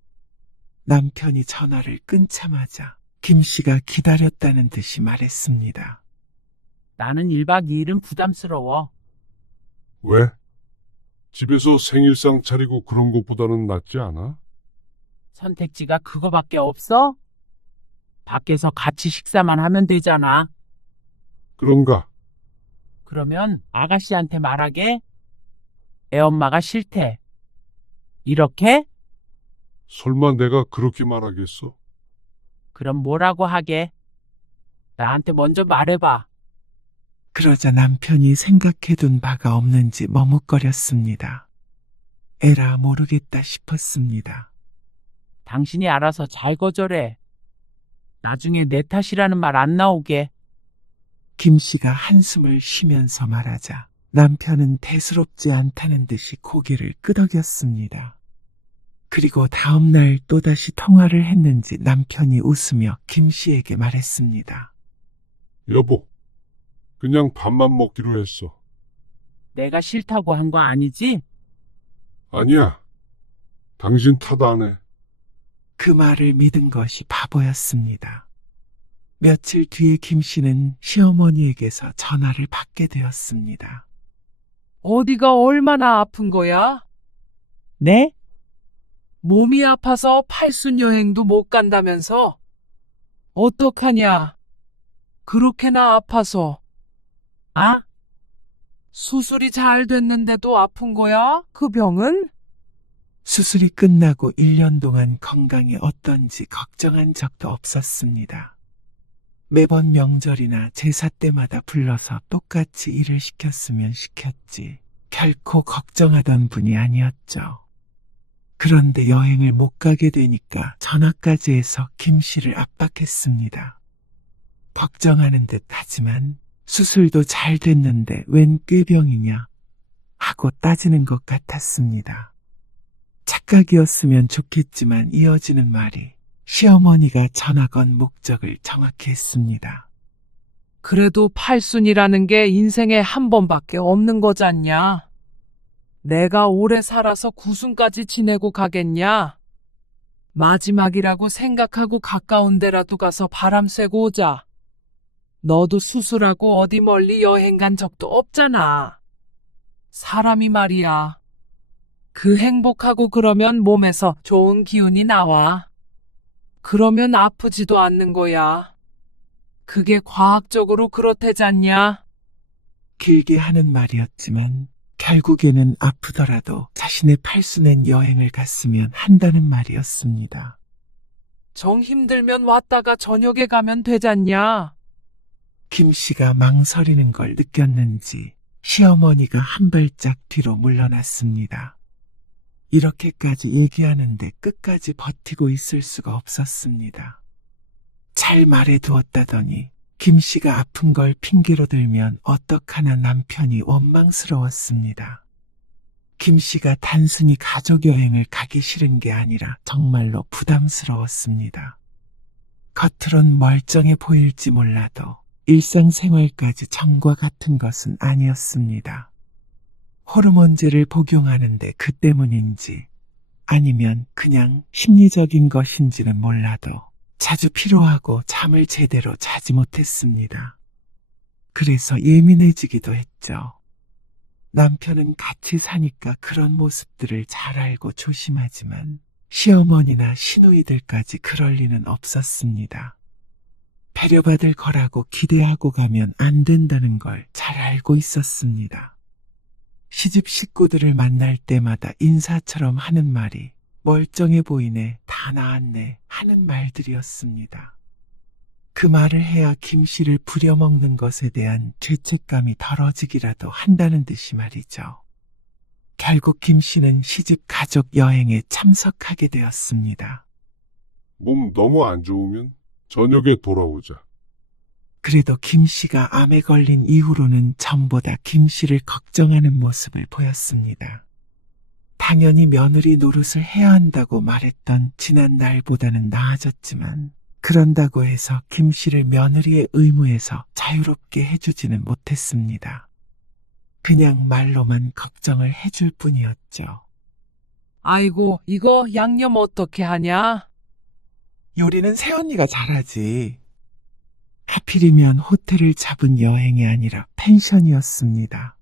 남편이 전화를 끊자마자 김 씨가 기다렸다는 듯이 말했습니다. 나는 1박 2일은 부담스러워. 왜? 집에서 생일상 차리고 그런 것보다는 낫지 않아? 선택지가 그거밖에 없어? 밖에서 같이 식사만 하면 되잖아. 그런가? 그러면 아가씨한테 말하게? 애엄마가 싫대. 이렇게? 설마 내가 그렇게 말하겠어? 그럼 뭐라고 하게? 나한테 먼저 말해봐. 그러자 남편이 생각해둔 바가 없는지 머뭇거렸습니다. 에라 모르겠다 싶었습니다. 당신이 알아서 잘 거절해. 나중에 내 탓이라는 말 안 나오게. 김 씨가 한숨을 쉬면서 말하자 남편은 대수롭지 않다는 듯이 고개를 끄덕였습니다. 그리고 다음 날 또다시 통화를 했는지 남편이 웃으며 김 씨에게 말했습니다. 여보, 그냥 밥만 먹기로 했어. 내가 싫다고 한 거 아니지? 아니야. 당신 탓 안 해. 그 말을 믿은 것이 바보였습니다. 며칠 뒤에 김 씨는 시어머니에게서 전화를 받게 되었습니다. 어디가 얼마나 아픈 거야? 네? 몸이 아파서 팔순 여행도 못 간다면서? 어떡하냐? 그렇게나 아파서. 아? 수술이 잘 됐는데도 아픈 거야? 그 병은? 수술이 끝나고 1년 동안 건강이 어떤지 걱정한 적도 없었습니다. 매번 명절이나 제사 때마다 불러서 똑같이 일을 시켰으면 시켰지 결코 걱정하던 분이 아니었죠. 그런데 여행을 못 가게 되니까 전화까지 해서 김 씨를 압박했습니다. 걱정하는 듯 하지만 수술도 잘 됐는데 웬 꾀병이냐 하고 따지는 것 같았습니다. 착각이었으면 좋겠지만 이어지는 말이 시어머니가 전화 건 목적을 정확히 했습니다. 그래도 팔순이라는 게 인생에 한 번밖에 없는 거잖냐? 내가 오래 살아서 구순까지 지내고 가겠냐? 마지막이라고 생각하고 가까운 데라도 가서 바람 쐬고 오자. 너도 수술하고 어디 멀리 여행 간 적도 없잖아. 사람이 말이야. 그 행복하고 그러면 몸에서 좋은 기운이 나와. 그러면 아프지도 않는 거야. 그게 과학적으로 그렇대잖냐? 길게 하는 말이었지만 결국에는 아프더라도 자신의 팔순엔 여행을 갔으면 한다는 말이었습니다. 정 힘들면 왔다가 저녁에 가면 되잖냐? 김 씨가 망설이는 걸 느꼈는지 시어머니가 한 발짝 뒤로 물러났습니다. 이렇게까지 얘기하는데 끝까지 버티고 있을 수가 없었습니다. 잘 말해두었다더니 김 씨가 아픈 걸 핑계로 들면 어떡하나 남편이 원망스러웠습니다. 김 씨가 단순히 가족 여행을 가기 싫은 게 아니라 정말로 부담스러웠습니다. 겉으론 멀쩡해 보일지 몰라도 일상생활까지 전과 같은 것은 아니었습니다. 호르몬제를 복용하는데 그 때문인지 아니면 그냥 심리적인 것인지는 몰라도 자주 피로하고 잠을 제대로 자지 못했습니다. 그래서 예민해지기도 했죠. 남편은 같이 사니까 그런 모습들을 잘 알고 조심하지만 시어머니나 시누이들까지 그럴 리는 없었습니다. 배려받을 거라고 기대하고 가면 안 된다는 걸 잘 알고 있었습니다. 시집 식구들을 만날 때마다 인사처럼 하는 말이 멀쩡해 보이네, 다 나았네 하는 말들이었습니다. 그 말을 해야 김 씨를 부려먹는 것에 대한 죄책감이 덜어지기라도 한다는 듯이 말이죠. 결국 김 씨는 시집 가족 여행에 참석하게 되었습니다. 몸 너무 안 좋으면 저녁에 돌아오자. 그래도 김 씨가 암에 걸린 이후로는 전보다 김 씨를 걱정하는 모습을 보였습니다. 당연히 며느리 노릇을 해야 한다고 말했던 지난 날보다는 나아졌지만 그런다고 해서 김 씨를 며느리의 의무에서 자유롭게 해주지는 못했습니다. 그냥 말로만 걱정을 해줄 뿐이었죠. 아이고, 이거 양념 어떻게 하냐? 요리는 새언니가 잘하지. 하필이면 호텔을 잡은 여행이 아니라 펜션이었습니다.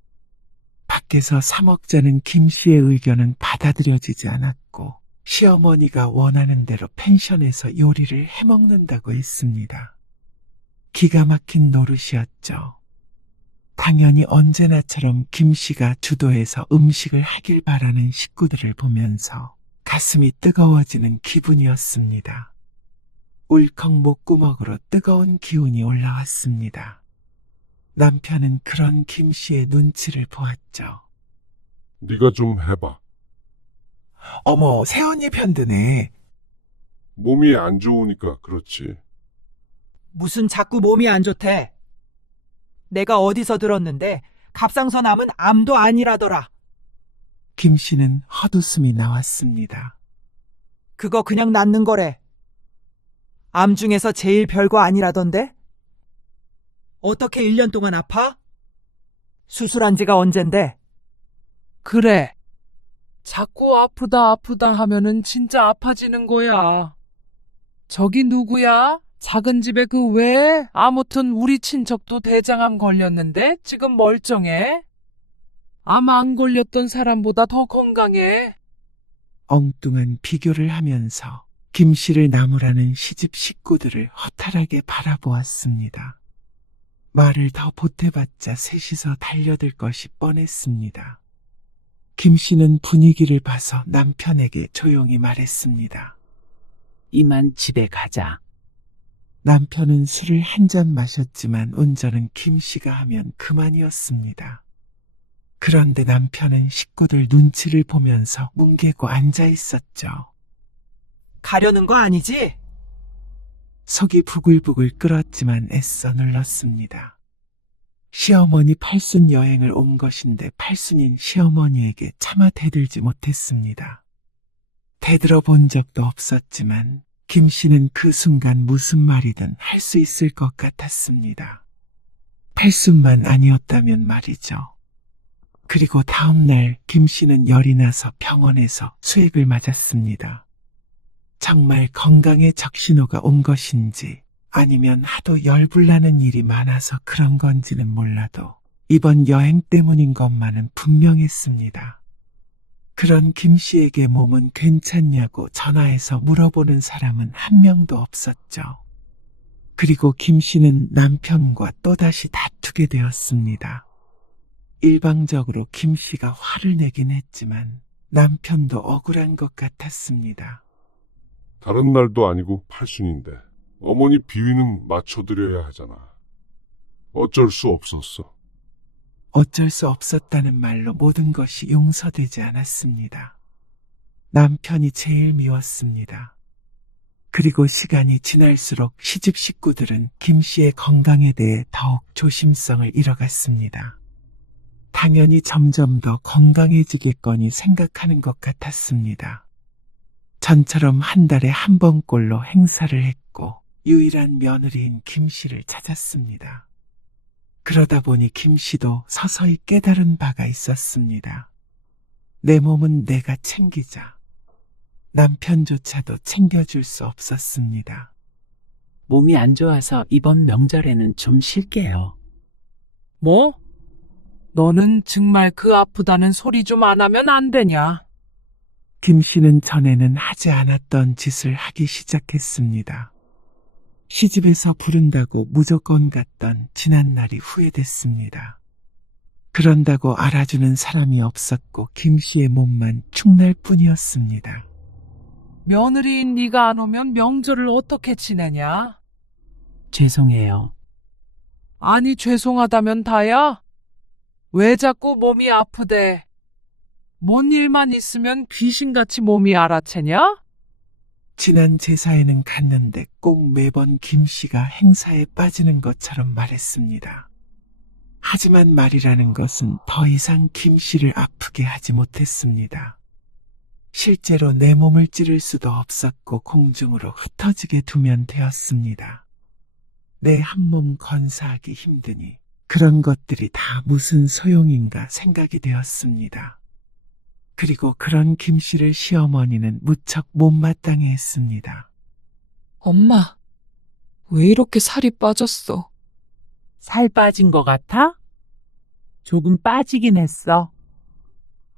밖에서 사 먹자는 김 씨의 의견은 받아들여지지 않았고 시어머니가 원하는 대로 펜션에서 요리를 해먹는다고 했습니다. 기가 막힌 노릇이었죠. 당연히 언제나처럼 김 씨가 주도해서 음식을 하길 바라는 식구들을 보면서 가슴이 뜨거워지는 기분이었습니다. 울컥 목구멍으로 뜨거운 기운이 올라왔습니다. 남편은 그런 김 씨의 눈치를 보았죠. 네가 좀 해봐. 어머, 새언니 편드네. 몸이 안 좋으니까 그렇지. 무슨 자꾸 몸이 안 좋대. 내가 어디서 들었는데 갑상선암은 암도 아니라더라. 김 씨는 헛웃음이 나왔습니다. 그거 그냥 낫는 거래. 암 중에서 제일 별거 아니라던데? 어떻게 1년 동안 아파? 수술한 지가 언젠데? 그래. 자꾸 아프다 아프다 하면은 진짜 아파지는 거야. 저기 누구야? 작은 집에 그 왜? 아무튼 우리 친척도 대장암 걸렸는데 지금 멀쩡해. 암 안 걸렸던 사람보다 더 건강해. 엉뚱한 비교를 하면서 김 씨를 나무라는 시집 식구들을 허탈하게 바라보았습니다. 말을 더 보태봤자 셋이서 달려들 것이 뻔했습니다. 김 씨는 분위기를 봐서 남편에게 조용히 말했습니다. 이만 집에 가자. 남편은 술을 한 잔 마셨지만 운전은 김 씨가 하면 그만이었습니다. 그런데 남편은 식구들 눈치를 보면서 뭉개고 앉아 있었죠. 가려는 거 아니지? 속이 부글부글 끓었지만 애써 눌렀습니다. 시어머니 팔순 여행을 온 것인데 팔순인 시어머니에게 차마 대들지 못했습니다. 대들어 본 적도 없었지만 김 씨는 그 순간 무슨 말이든 할 수 있을 것 같았습니다. 팔순만 아니었다면 말이죠. 그리고 다음 날 김 씨는 열이 나서 병원에서 수액을 맞았습니다. 정말 건강에 적신호가 온 것인지 아니면 하도 열불나는 일이 많아서 그런 건지는 몰라도 이번 여행 때문인 것만은 분명했습니다. 그런 김 씨에게 몸은 괜찮냐고 전화해서 물어보는 사람은 한 명도 없었죠. 그리고 김 씨는 남편과 또다시 다투게 되었습니다. 일방적으로 김 씨가 화를 내긴 했지만 남편도 억울한 것 같았습니다. 다른 날도 아니고 팔순인데 어머니 비위는 맞춰드려야 하잖아. 어쩔 수 없었어. 어쩔 수 없었다는 말로 모든 것이 용서되지 않았습니다. 남편이 제일 미웠습니다. 그리고 시간이 지날수록 시집 식구들은 김 씨의 건강에 대해 더욱 조심성을 잃어갔습니다. 당연히 점점 더 건강해지겠거니 생각하는 것 같았습니다. 전처럼 한 달에 한 번꼴로 행사를 했고 유일한 며느리인 김 씨를 찾았습니다. 그러다 보니 김 씨도 서서히 깨달은 바가 있었습니다. 내 몸은 내가 챙기자. 남편조차도 챙겨줄 수 없었습니다. 몸이 안 좋아서 이번 명절에는 좀 쉴게요. 뭐? 너는 정말 그 아프다는 소리 좀 안 하면 안 되냐? 김 씨는 전에는 하지 않았던 짓을 하기 시작했습니다. 시집에서 부른다고 무조건 갔던 지난날이 후회됐습니다. 그런다고 알아주는 사람이 없었고 김 씨의 몸만 축날 뿐이었습니다. 며느리인 네가 안 오면 명절을 어떻게 지내냐? 죄송해요. 아니 죄송하다면 다야? 왜 자꾸 몸이 아프대? 뭔 일만 있으면 귀신같이 몸이 알아채냐? 지난 제사에는 갔는데 꼭 매번 김 씨가 행사에 빠지는 것처럼 말했습니다. 하지만 말이라는 것은 더 이상 김 씨를 아프게 하지 못했습니다. 실제로 내 몸을 찌를 수도 없었고 공중으로 흩어지게 두면 되었습니다. 내 한 몸 건사하기 힘드니 그런 것들이 다 무슨 소용인가 생각이 되었습니다. 그리고 그런 김 씨를 시어머니는 무척 못마땅해 했습니다. 엄마, 왜 이렇게 살이 빠졌어? 살 빠진 것 같아? 조금 빠지긴 했어.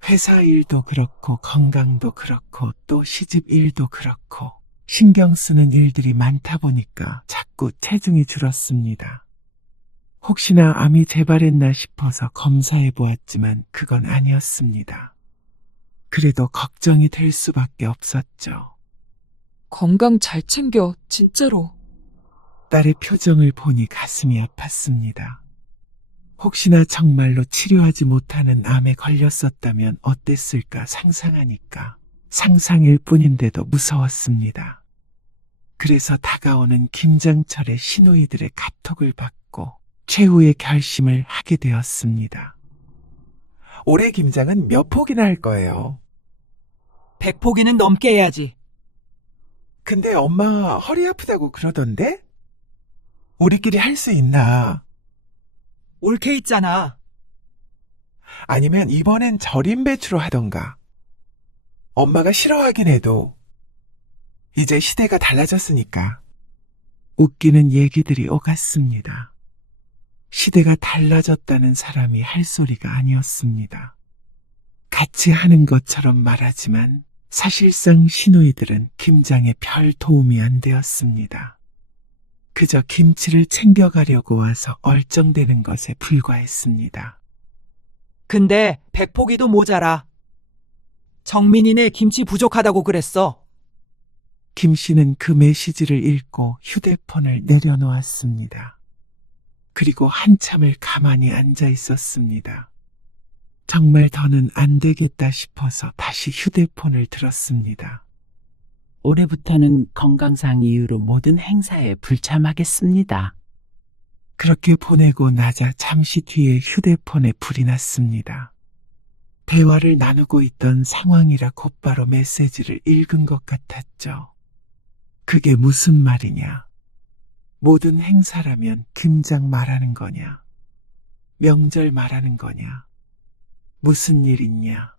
회사 일도 그렇고 건강도 그렇고 또 시집 일도 그렇고 신경 쓰는 일들이 많다 보니까 자꾸 체중이 줄었습니다. 혹시나 암이 재발했나 싶어서 검사해 보았지만 그건 아니었습니다. 그래도 걱정이 될 수밖에 없었죠. 건강 잘 챙겨, 진짜로. 딸의 표정을 보니 가슴이 아팠습니다. 혹시나 정말로 치료하지 못하는 암에 걸렸었다면 어땠을까 상상하니까 상상일 뿐인데도 무서웠습니다. 그래서 다가오는 김장철의 시누이들의 카톡을 받고 최후의 결심을 하게 되었습니다. 올해 김장은 몇 폭이나 할 거예요? 100포기는 넘게 해야지. 근데 엄마 허리 아프다고 그러던데? 우리끼리 할 수 있나? 옳게 있잖아. 아니면 이번엔 절임 배추로 하던가. 엄마가 싫어하긴 해도 이제 시대가 달라졌으니까. 웃기는 얘기들이 오갔습니다. 시대가 달라졌다는 사람이 할 소리가 아니었습니다. 같이 하는 것처럼 말하지만 사실상 시누이들은 김장에 별 도움이 안 되었습니다. 그저 김치를 챙겨가려고 와서 얼쩡대는 것에 불과했습니다. 근데 백포기도 모자라. 정민이네 김치 부족하다고 그랬어. 김 씨는 그 메시지를 읽고 휴대폰을 내려놓았습니다. 그리고 한참을 가만히 앉아 있었습니다. 정말 더는 안 되겠다 싶어서 다시 휴대폰을 들었습니다. 올해부터는 건강상 이유로 모든 행사에 불참하겠습니다. 그렇게 보내고 나자 잠시 뒤에 휴대폰에 불이 났습니다. 대화를 나누고 있던 상황이라 곧바로 메시지를 읽은 것 같았죠. 그게 무슨 말이냐? 모든 행사라면 김장 말하는 거냐? 명절 말하는 거냐? 무슨 일 있냐?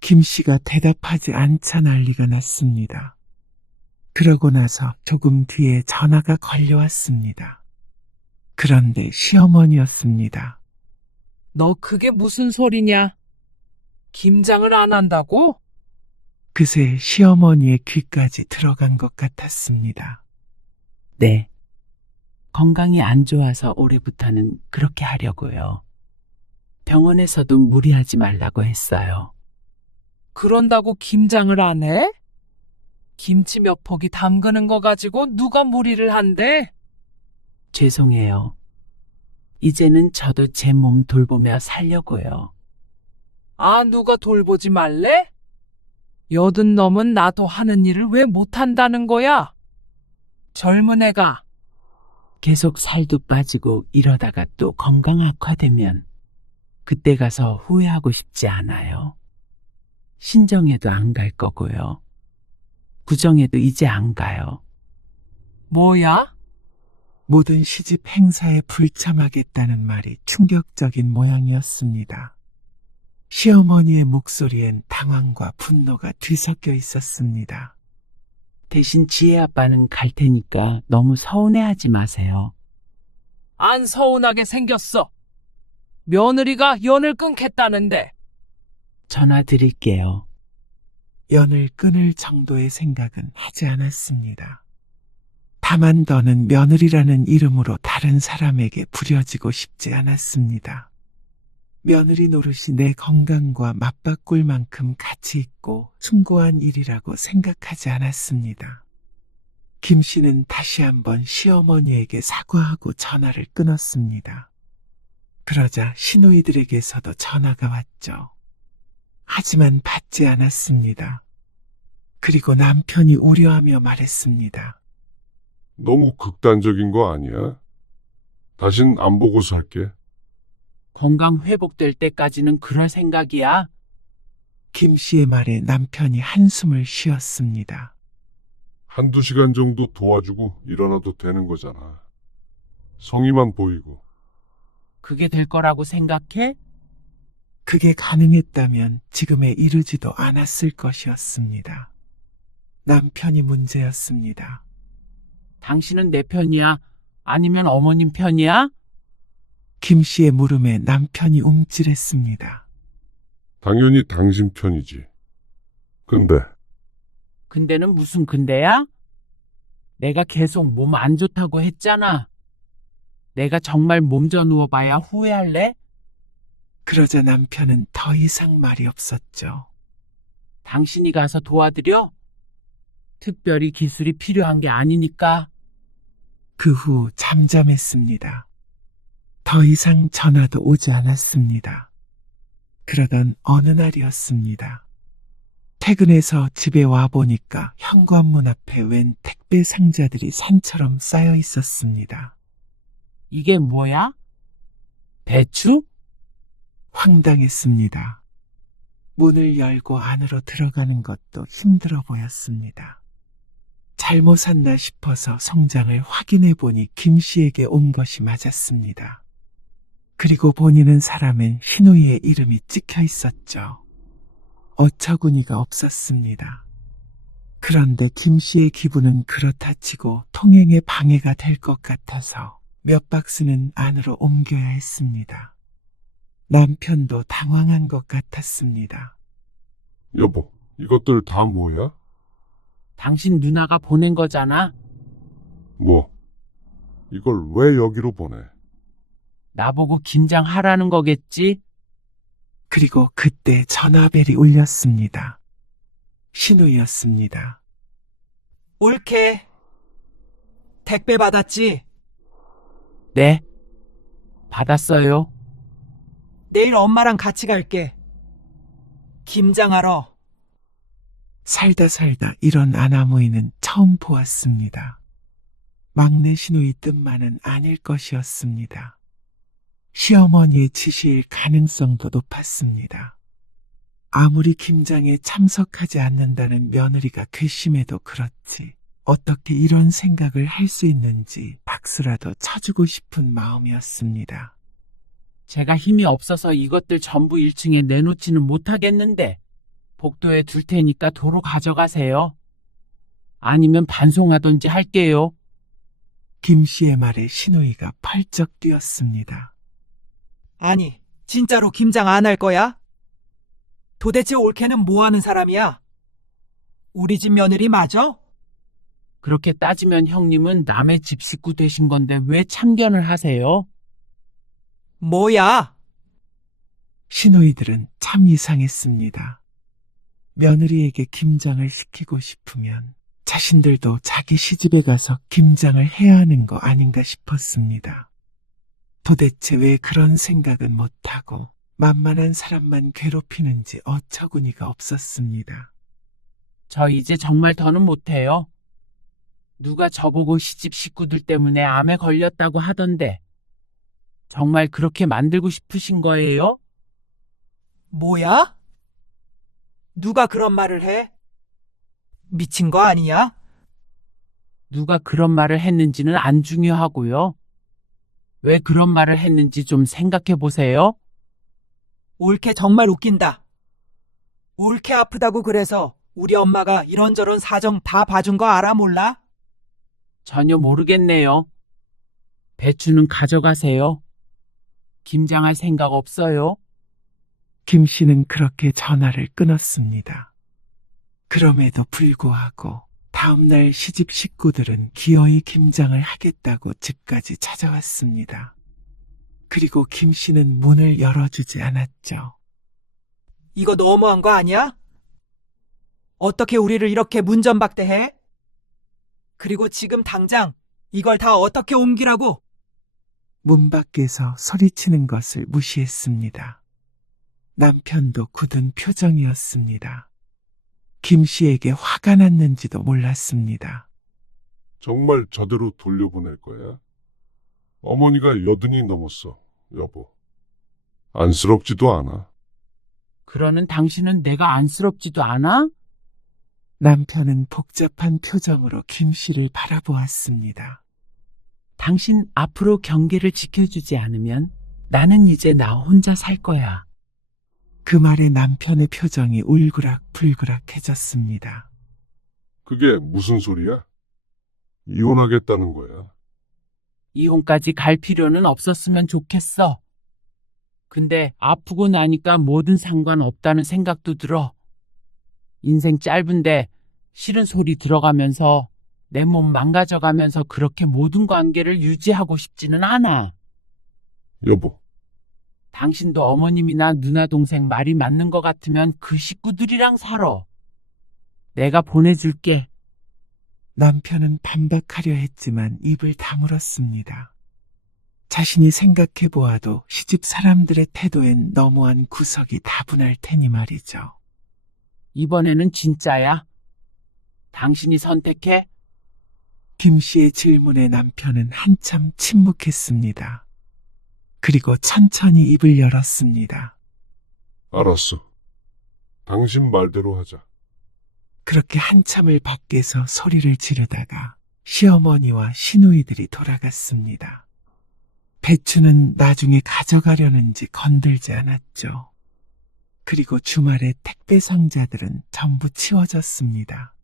김 씨가 대답하지 않자 난리가 났습니다. 그러고 나서 조금 뒤에 전화가 걸려왔습니다. 그런데 시어머니였습니다. 너 그게 무슨 소리냐? 김장을 안 한다고? 그새 시어머니의 귀까지 들어간 것 같았습니다. 네. 건강이 안 좋아서 올해부터는 그렇게 하려고요. 병원에서도 무리하지 말라고 했어요. 그런다고 김장을 안 해? 김치 몇 포기 담그는 거 가지고 누가 무리를 한대? 죄송해요. 이제는 저도 제 몸 돌보며 살려고요. 아, 누가 돌보지 말래? 여든 놈은 나도 하는 일을 왜 못한다는 거야? 젊은 애가. 계속 살도 빠지고 이러다가 또 건강 악화되면 그때 가서 후회하고 싶지 않아요. 신정에도 안 갈 거고요. 구정에도 이제 안 가요. 뭐야? 모든 시집 행사에 불참하겠다는 말이 충격적인 모양이었습니다. 시어머니의 목소리엔 당황과 분노가 뒤섞여 있었습니다. 대신 지혜 아빠는 갈 테니까 너무 서운해하지 마세요. 안 서운하게 생겼어. 며느리가 연을 끊겠다는데. 전화 드릴게요. 연을 끊을 정도의 생각은 하지 않았습니다. 다만 더는 며느리라는 이름으로 다른 사람에게 부려지고 싶지 않았습니다. 며느리 노릇이 내 건강과 맞바꿀 만큼 가치 있고 숭고한 일이라고 생각하지 않았습니다. 김 씨는 다시 한번 시어머니에게 사과하고 전화를 끊었습니다. 그러자 시누이들에게서도 전화가 왔죠. 하지만 받지 않았습니다. 그리고 남편이 우려하며 말했습니다. 너무 극단적인 거 아니야? 다신 안 보고 살게. 건강 회복될 때까지는 그럴 생각이야? 김 씨의 말에 남편이 한숨을 쉬었습니다. 한두 시간 정도 도와주고 일어나도 되는 거잖아. 성의만 보이고. 그게 될 거라고 생각해? 그게 가능했다면 지금에 이르지도 않았을 것이었습니다. 남편이 문제였습니다. 당신은 내 편이야? 아니면 어머님 편이야? 김 씨의 물음에 남편이 움찔했습니다. 당연히 당신 편이지. 근데는 무슨 근데야? 내가 계속 몸 안 좋다고 했잖아. 내가 정말 몸져 누워봐야 후회할래? 그러자 남편은 더 이상 말이 없었죠. 당신이 가서 도와드려? 특별히 기술이 필요한 게 아니니까. 그 후 잠잠했습니다. 더 이상 전화도 오지 않았습니다. 그러던 어느 날이었습니다. 퇴근해서 집에 와보니까 현관문 앞에 웬 택배 상자들이 산처럼 쌓여 있었습니다. 이게 뭐야? 배추? 황당했습니다. 문을 열고 안으로 들어가는 것도 힘들어 보였습니다. 잘못 샀나 싶어서 성장을 확인해 보니 김 씨에게 온 것이 맞았습니다. 그리고 본인은 사람엔 신우이의 이름이 찍혀 있었죠. 어처구니가 없었습니다. 그런데 김 씨의 기분은 그렇다 치고 통행에 방해가 될 것 같아서 몇 박스는 안으로 옮겨야 했습니다. 남편도 당황한 것 같았습니다. 여보, 이것들 다 뭐야? 당신 누나가 보낸 거잖아. 뭐? 이걸 왜 여기로 보내? 나보고 김장하라는 거겠지? 그리고 그때 전화벨이 울렸습니다. 신우이였습니다. 올케. 택배 받았지? 네. 받았어요. 내일 엄마랑 같이 갈게. 김장하러. 살다 이런 아나무이는 처음 보았습니다. 막내 신우이 뜻만은 아닐 것이었습니다. 시어머니의 지시일 가능성도 높았습니다. 아무리 김장에 참석하지 않는다는 며느리가 괘씸해도 그렇지 어떻게 이런 생각을 할 수 있는지 박수라도 쳐주고 싶은 마음이었습니다. 제가 힘이 없어서 이것들 전부 1층에 내놓지는 못하겠는데 복도에 둘 테니까 도로 가져가세요. 아니면 반송하던지 할게요. 김 씨의 말에 신우이가 펄쩍 뛰었습니다. 아니, 진짜로 김장 안 할 거야? 도대체 올케는 뭐 하는 사람이야? 우리 집 며느리 맞아? 그렇게 따지면 형님은 남의 집 식구 되신 건데 왜 참견을 하세요? 뭐야? 신우이들은 참 이상했습니다. 며느리에게 김장을 시키고 싶으면 자신들도 자기 시집에 가서 김장을 해야 하는 거 아닌가 싶었습니다. 도대체 왜 그런 생각은 못하고 만만한 사람만 괴롭히는지 어처구니가 없었습니다. 저 이제 정말 더는 못해요. 누가 저보고 시집 식구들 때문에 암에 걸렸다고 하던데 정말 그렇게 만들고 싶으신 거예요? 뭐야? 누가 그런 말을 해? 미친 거 아니야? 누가 그런 말을 했는지는 안 중요하고요. 왜 그런 말을 했는지 좀 생각해 보세요. 올케 정말 웃긴다. 올케 아프다고 그래서 우리 엄마가 이런저런 사정 다 봐준 거 알아 몰라? 전혀 모르겠네요. 배추는 가져가세요. 김장할 생각 없어요. 김 씨는 그렇게 전화를 끊었습니다. 그럼에도 불구하고 다음날 시집 식구들은 기어이 김장을 하겠다고 집까지 찾아왔습니다. 그리고 김 씨는 문을 열어주지 않았죠. 이거 너무한 거 아니야? 어떻게 우리를 이렇게 문전박대해? 그리고 지금 당장 이걸 다 어떻게 옮기라고? 문 밖에서 소리치는 것을 무시했습니다. 남편도 굳은 표정이었습니다. 김 씨에게 화가 났는지도 몰랐습니다. 정말 저대로 돌려보낼 거야? 어머니가 80이 넘었어, 여보. 안쓰럽지도 않아. 그러는 당신은 내가 안쓰럽지도 않아? 남편은 복잡한 표정으로 김 씨를 바라보았습니다. 당신 앞으로 경계를 지켜주지 않으면 나는 이제 나 혼자 살 거야. 그 말에 남편의 표정이 울그락불그락해졌습니다. 그게 무슨 소리야? 이혼하겠다는 거야. 이혼까지 갈 필요는 없었으면 좋겠어. 근데 아프고 나니까 뭐든 상관없다는 생각도 들어. 인생 짧은데 싫은 소리 들어가면서 내 몸 망가져가면서 그렇게 모든 관계를 유지하고 싶지는 않아. 여보, 당신도 어머님이나 누나 동생 말이 맞는 것 같으면 그 식구들이랑 살아. 내가 보내줄게. 남편은 반박하려 했지만 입을 다물었습니다. 자신이 생각해 보아도 시집 사람들의 태도엔 너무한 구석이 다분할 테니 말이죠. 이번에는 진짜야. 당신이 선택해. 김 씨의 질문에 남편은 한참 침묵했습니다. 그리고 천천히 입을 열었습니다. 알았어. 당신 말대로 하자. 그렇게 한참을 밖에서 소리를 지르다가 시어머니와 시누이들이 돌아갔습니다. 배추는 나중에 가져가려는지 건들지 않았죠. 그리고 주말에 택배 상자들은 전부 치워졌습니다.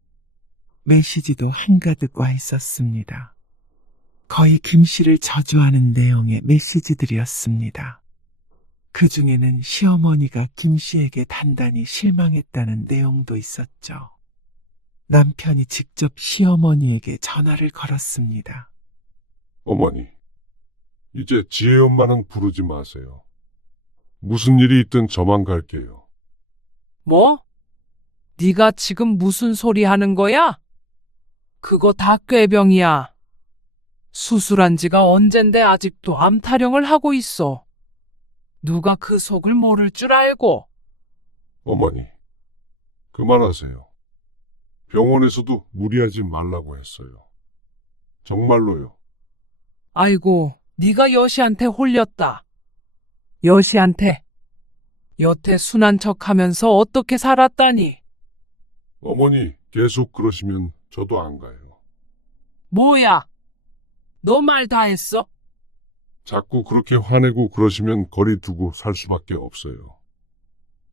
메시지도 한가득 와 있었습니다. 거의 김 씨를 저주하는 내용의 메시지들이었습니다. 그 중에는 시어머니가 김 씨에게 단단히 실망했다는 내용도 있었죠. 남편이 직접 시어머니에게 전화를 걸었습니다. 어머니, 이제 지혜 엄마는 부르지 마세요. 무슨 일이 있든 저만 갈게요. 뭐? 네가 지금 무슨 소리 하는 거야? 그거 다 꾀병이야. 수술한 지가 언젠데 아직도 암 타령을 하고 있어. 누가 그 속을 모를 줄 알고. 어머니, 그만하세요. 병원에서도 무리하지 말라고 했어요. 정말로요. 아이고, 네가 여시한테 홀렸다. 여시한테. 여태 순한 척하면서 어떻게 살았다니. 어머니, 계속 그러시면 저도 안 가요. 뭐야? 너 말 다 했어? 자꾸 그렇게 화내고 그러시면 거리 두고 살 수밖에 없어요.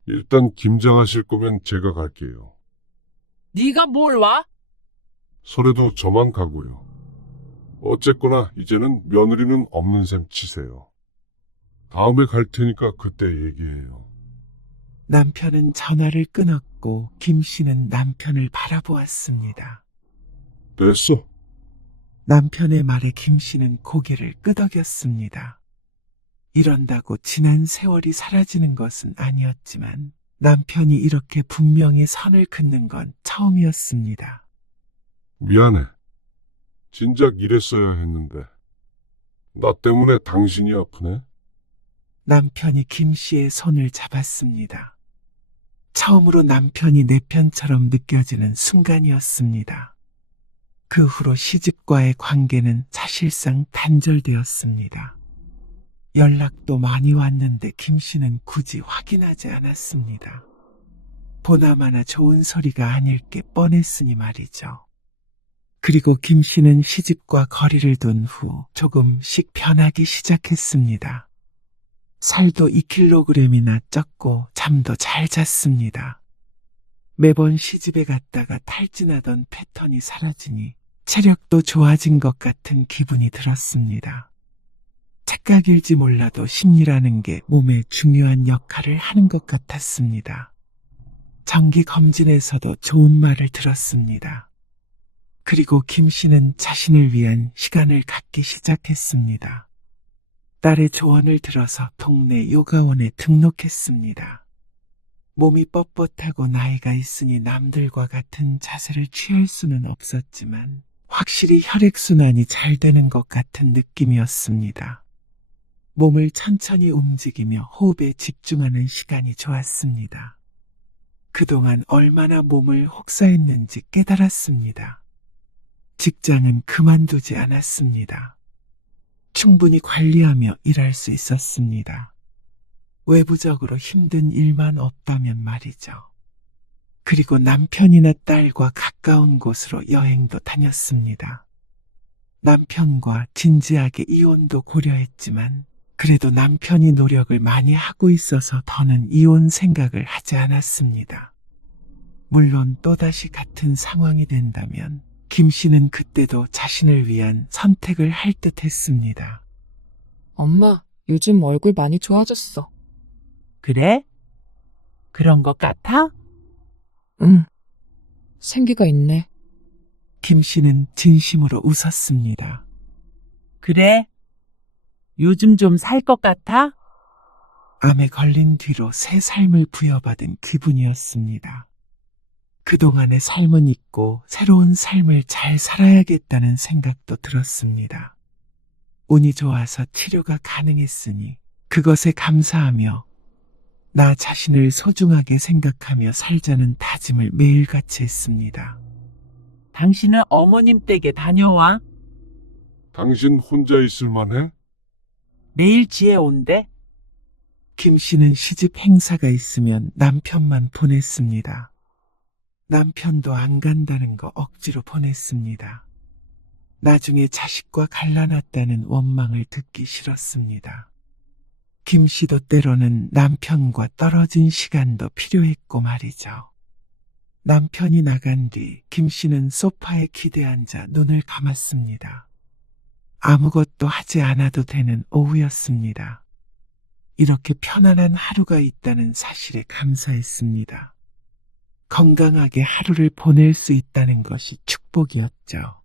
일단 김장하실 거면 제가 갈게요. 네가 뭘 와? 설에도 저만 가고요. 어쨌거나 이제는 며느리는 없는 셈 치세요. 다음에 갈 테니까 그때 얘기해요. 남편은 전화를 끊었고 김 씨는 남편을 바라보았습니다. 됐어. 남편의 말에 김 씨는 고개를 끄덕였습니다. 이런다고 지난 세월이 사라지는 것은 아니었지만 남편이 이렇게 분명히 선을 긋는 건 처음이었습니다. 미안해. 진작 이랬어야 했는데. 나 때문에 당신이 아프네? 남편이 김 씨의 손을 잡았습니다. 처음으로 남편이 내 편처럼 느껴지는 순간이었습니다. 그 후로 시집과의 관계는 사실상 단절되었습니다. 연락도 많이 왔는데 김 씨는 굳이 확인하지 않았습니다. 보나마나 좋은 소리가 아닐 게 뻔했으니 말이죠. 그리고 김 씨는 시집과 거리를 둔 후 조금씩 변하기 시작했습니다. 살도 2kg이나 쪘고 잠도 잘 잤습니다. 매번 시집에 갔다가 탈진하던 패턴이 사라지니 체력도 좋아진 것 같은 기분이 들었습니다. 착각일지 몰라도 심리라는 게 몸에 중요한 역할을 하는 것 같았습니다. 정기 검진에서도 좋은 말을 들었습니다. 그리고 김 씨는 자신을 위한 시간을 갖기 시작했습니다. 딸의 조언을 들어서 동네 요가원에 등록했습니다. 몸이 뻣뻣하고 나이가 있으니 남들과 같은 자세를 취할 수는 없었지만 확실히 혈액순환이 잘 되는 것 같은 느낌이었습니다. 몸을 천천히 움직이며 호흡에 집중하는 시간이 좋았습니다. 그동안 얼마나 몸을 혹사했는지 깨달았습니다. 직장은 그만두지 않았습니다. 충분히 관리하며 일할 수 있었습니다. 외부적으로 힘든 일만 없다면 말이죠. 그리고 남편이나 딸과 가까운 곳으로 여행도 다녔습니다. 남편과 진지하게 이혼도 고려했지만 그래도 남편이 노력을 많이 하고 있어서 더는 이혼 생각을 하지 않았습니다. 물론 또다시 같은 상황이 된다면 김 씨는 그때도 자신을 위한 선택을 할 듯 했습니다. 엄마, 요즘 얼굴 많이 좋아졌어. 그래? 그런 것 같아? 응. 생기가 있네. 김 씨는 진심으로 웃었습니다. 그래? 요즘 좀 살 것 같아? 암에 걸린 뒤로 새 삶을 부여받은 기분이었습니다. 그동안의 삶은 잊고 새로운 삶을 잘 살아야겠다는 생각도 들었습니다. 운이 좋아서 치료가 가능했으니 그것에 감사하며 나 자신을 소중하게 생각하며 살자는 다짐을 매일같이 했습니다. 당신은 어머님 댁에 다녀와. 당신 혼자 있을 만해? 내일 지혜 온대. 김 씨는 시집 행사가 있으면 남편만 보냈습니다. 남편도 안 간다는 거 억지로 보냈습니다. 나중에 자식과 갈라놨다는 원망을 듣기 싫었습니다. 김 씨도 때로는 남편과 떨어진 시간도 필요했고 말이죠. 남편이 나간 뒤 김 씨는 소파에 기대앉아 눈을 감았습니다. 아무것도 하지 않아도 되는 오후였습니다. 이렇게 편안한 하루가 있다는 사실에 감사했습니다. 건강하게 하루를 보낼 수 있다는 것이 축복이었죠.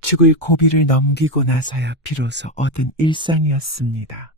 죽을 고비를 넘기고 나서야 비로소 얻은 일상이었습니다.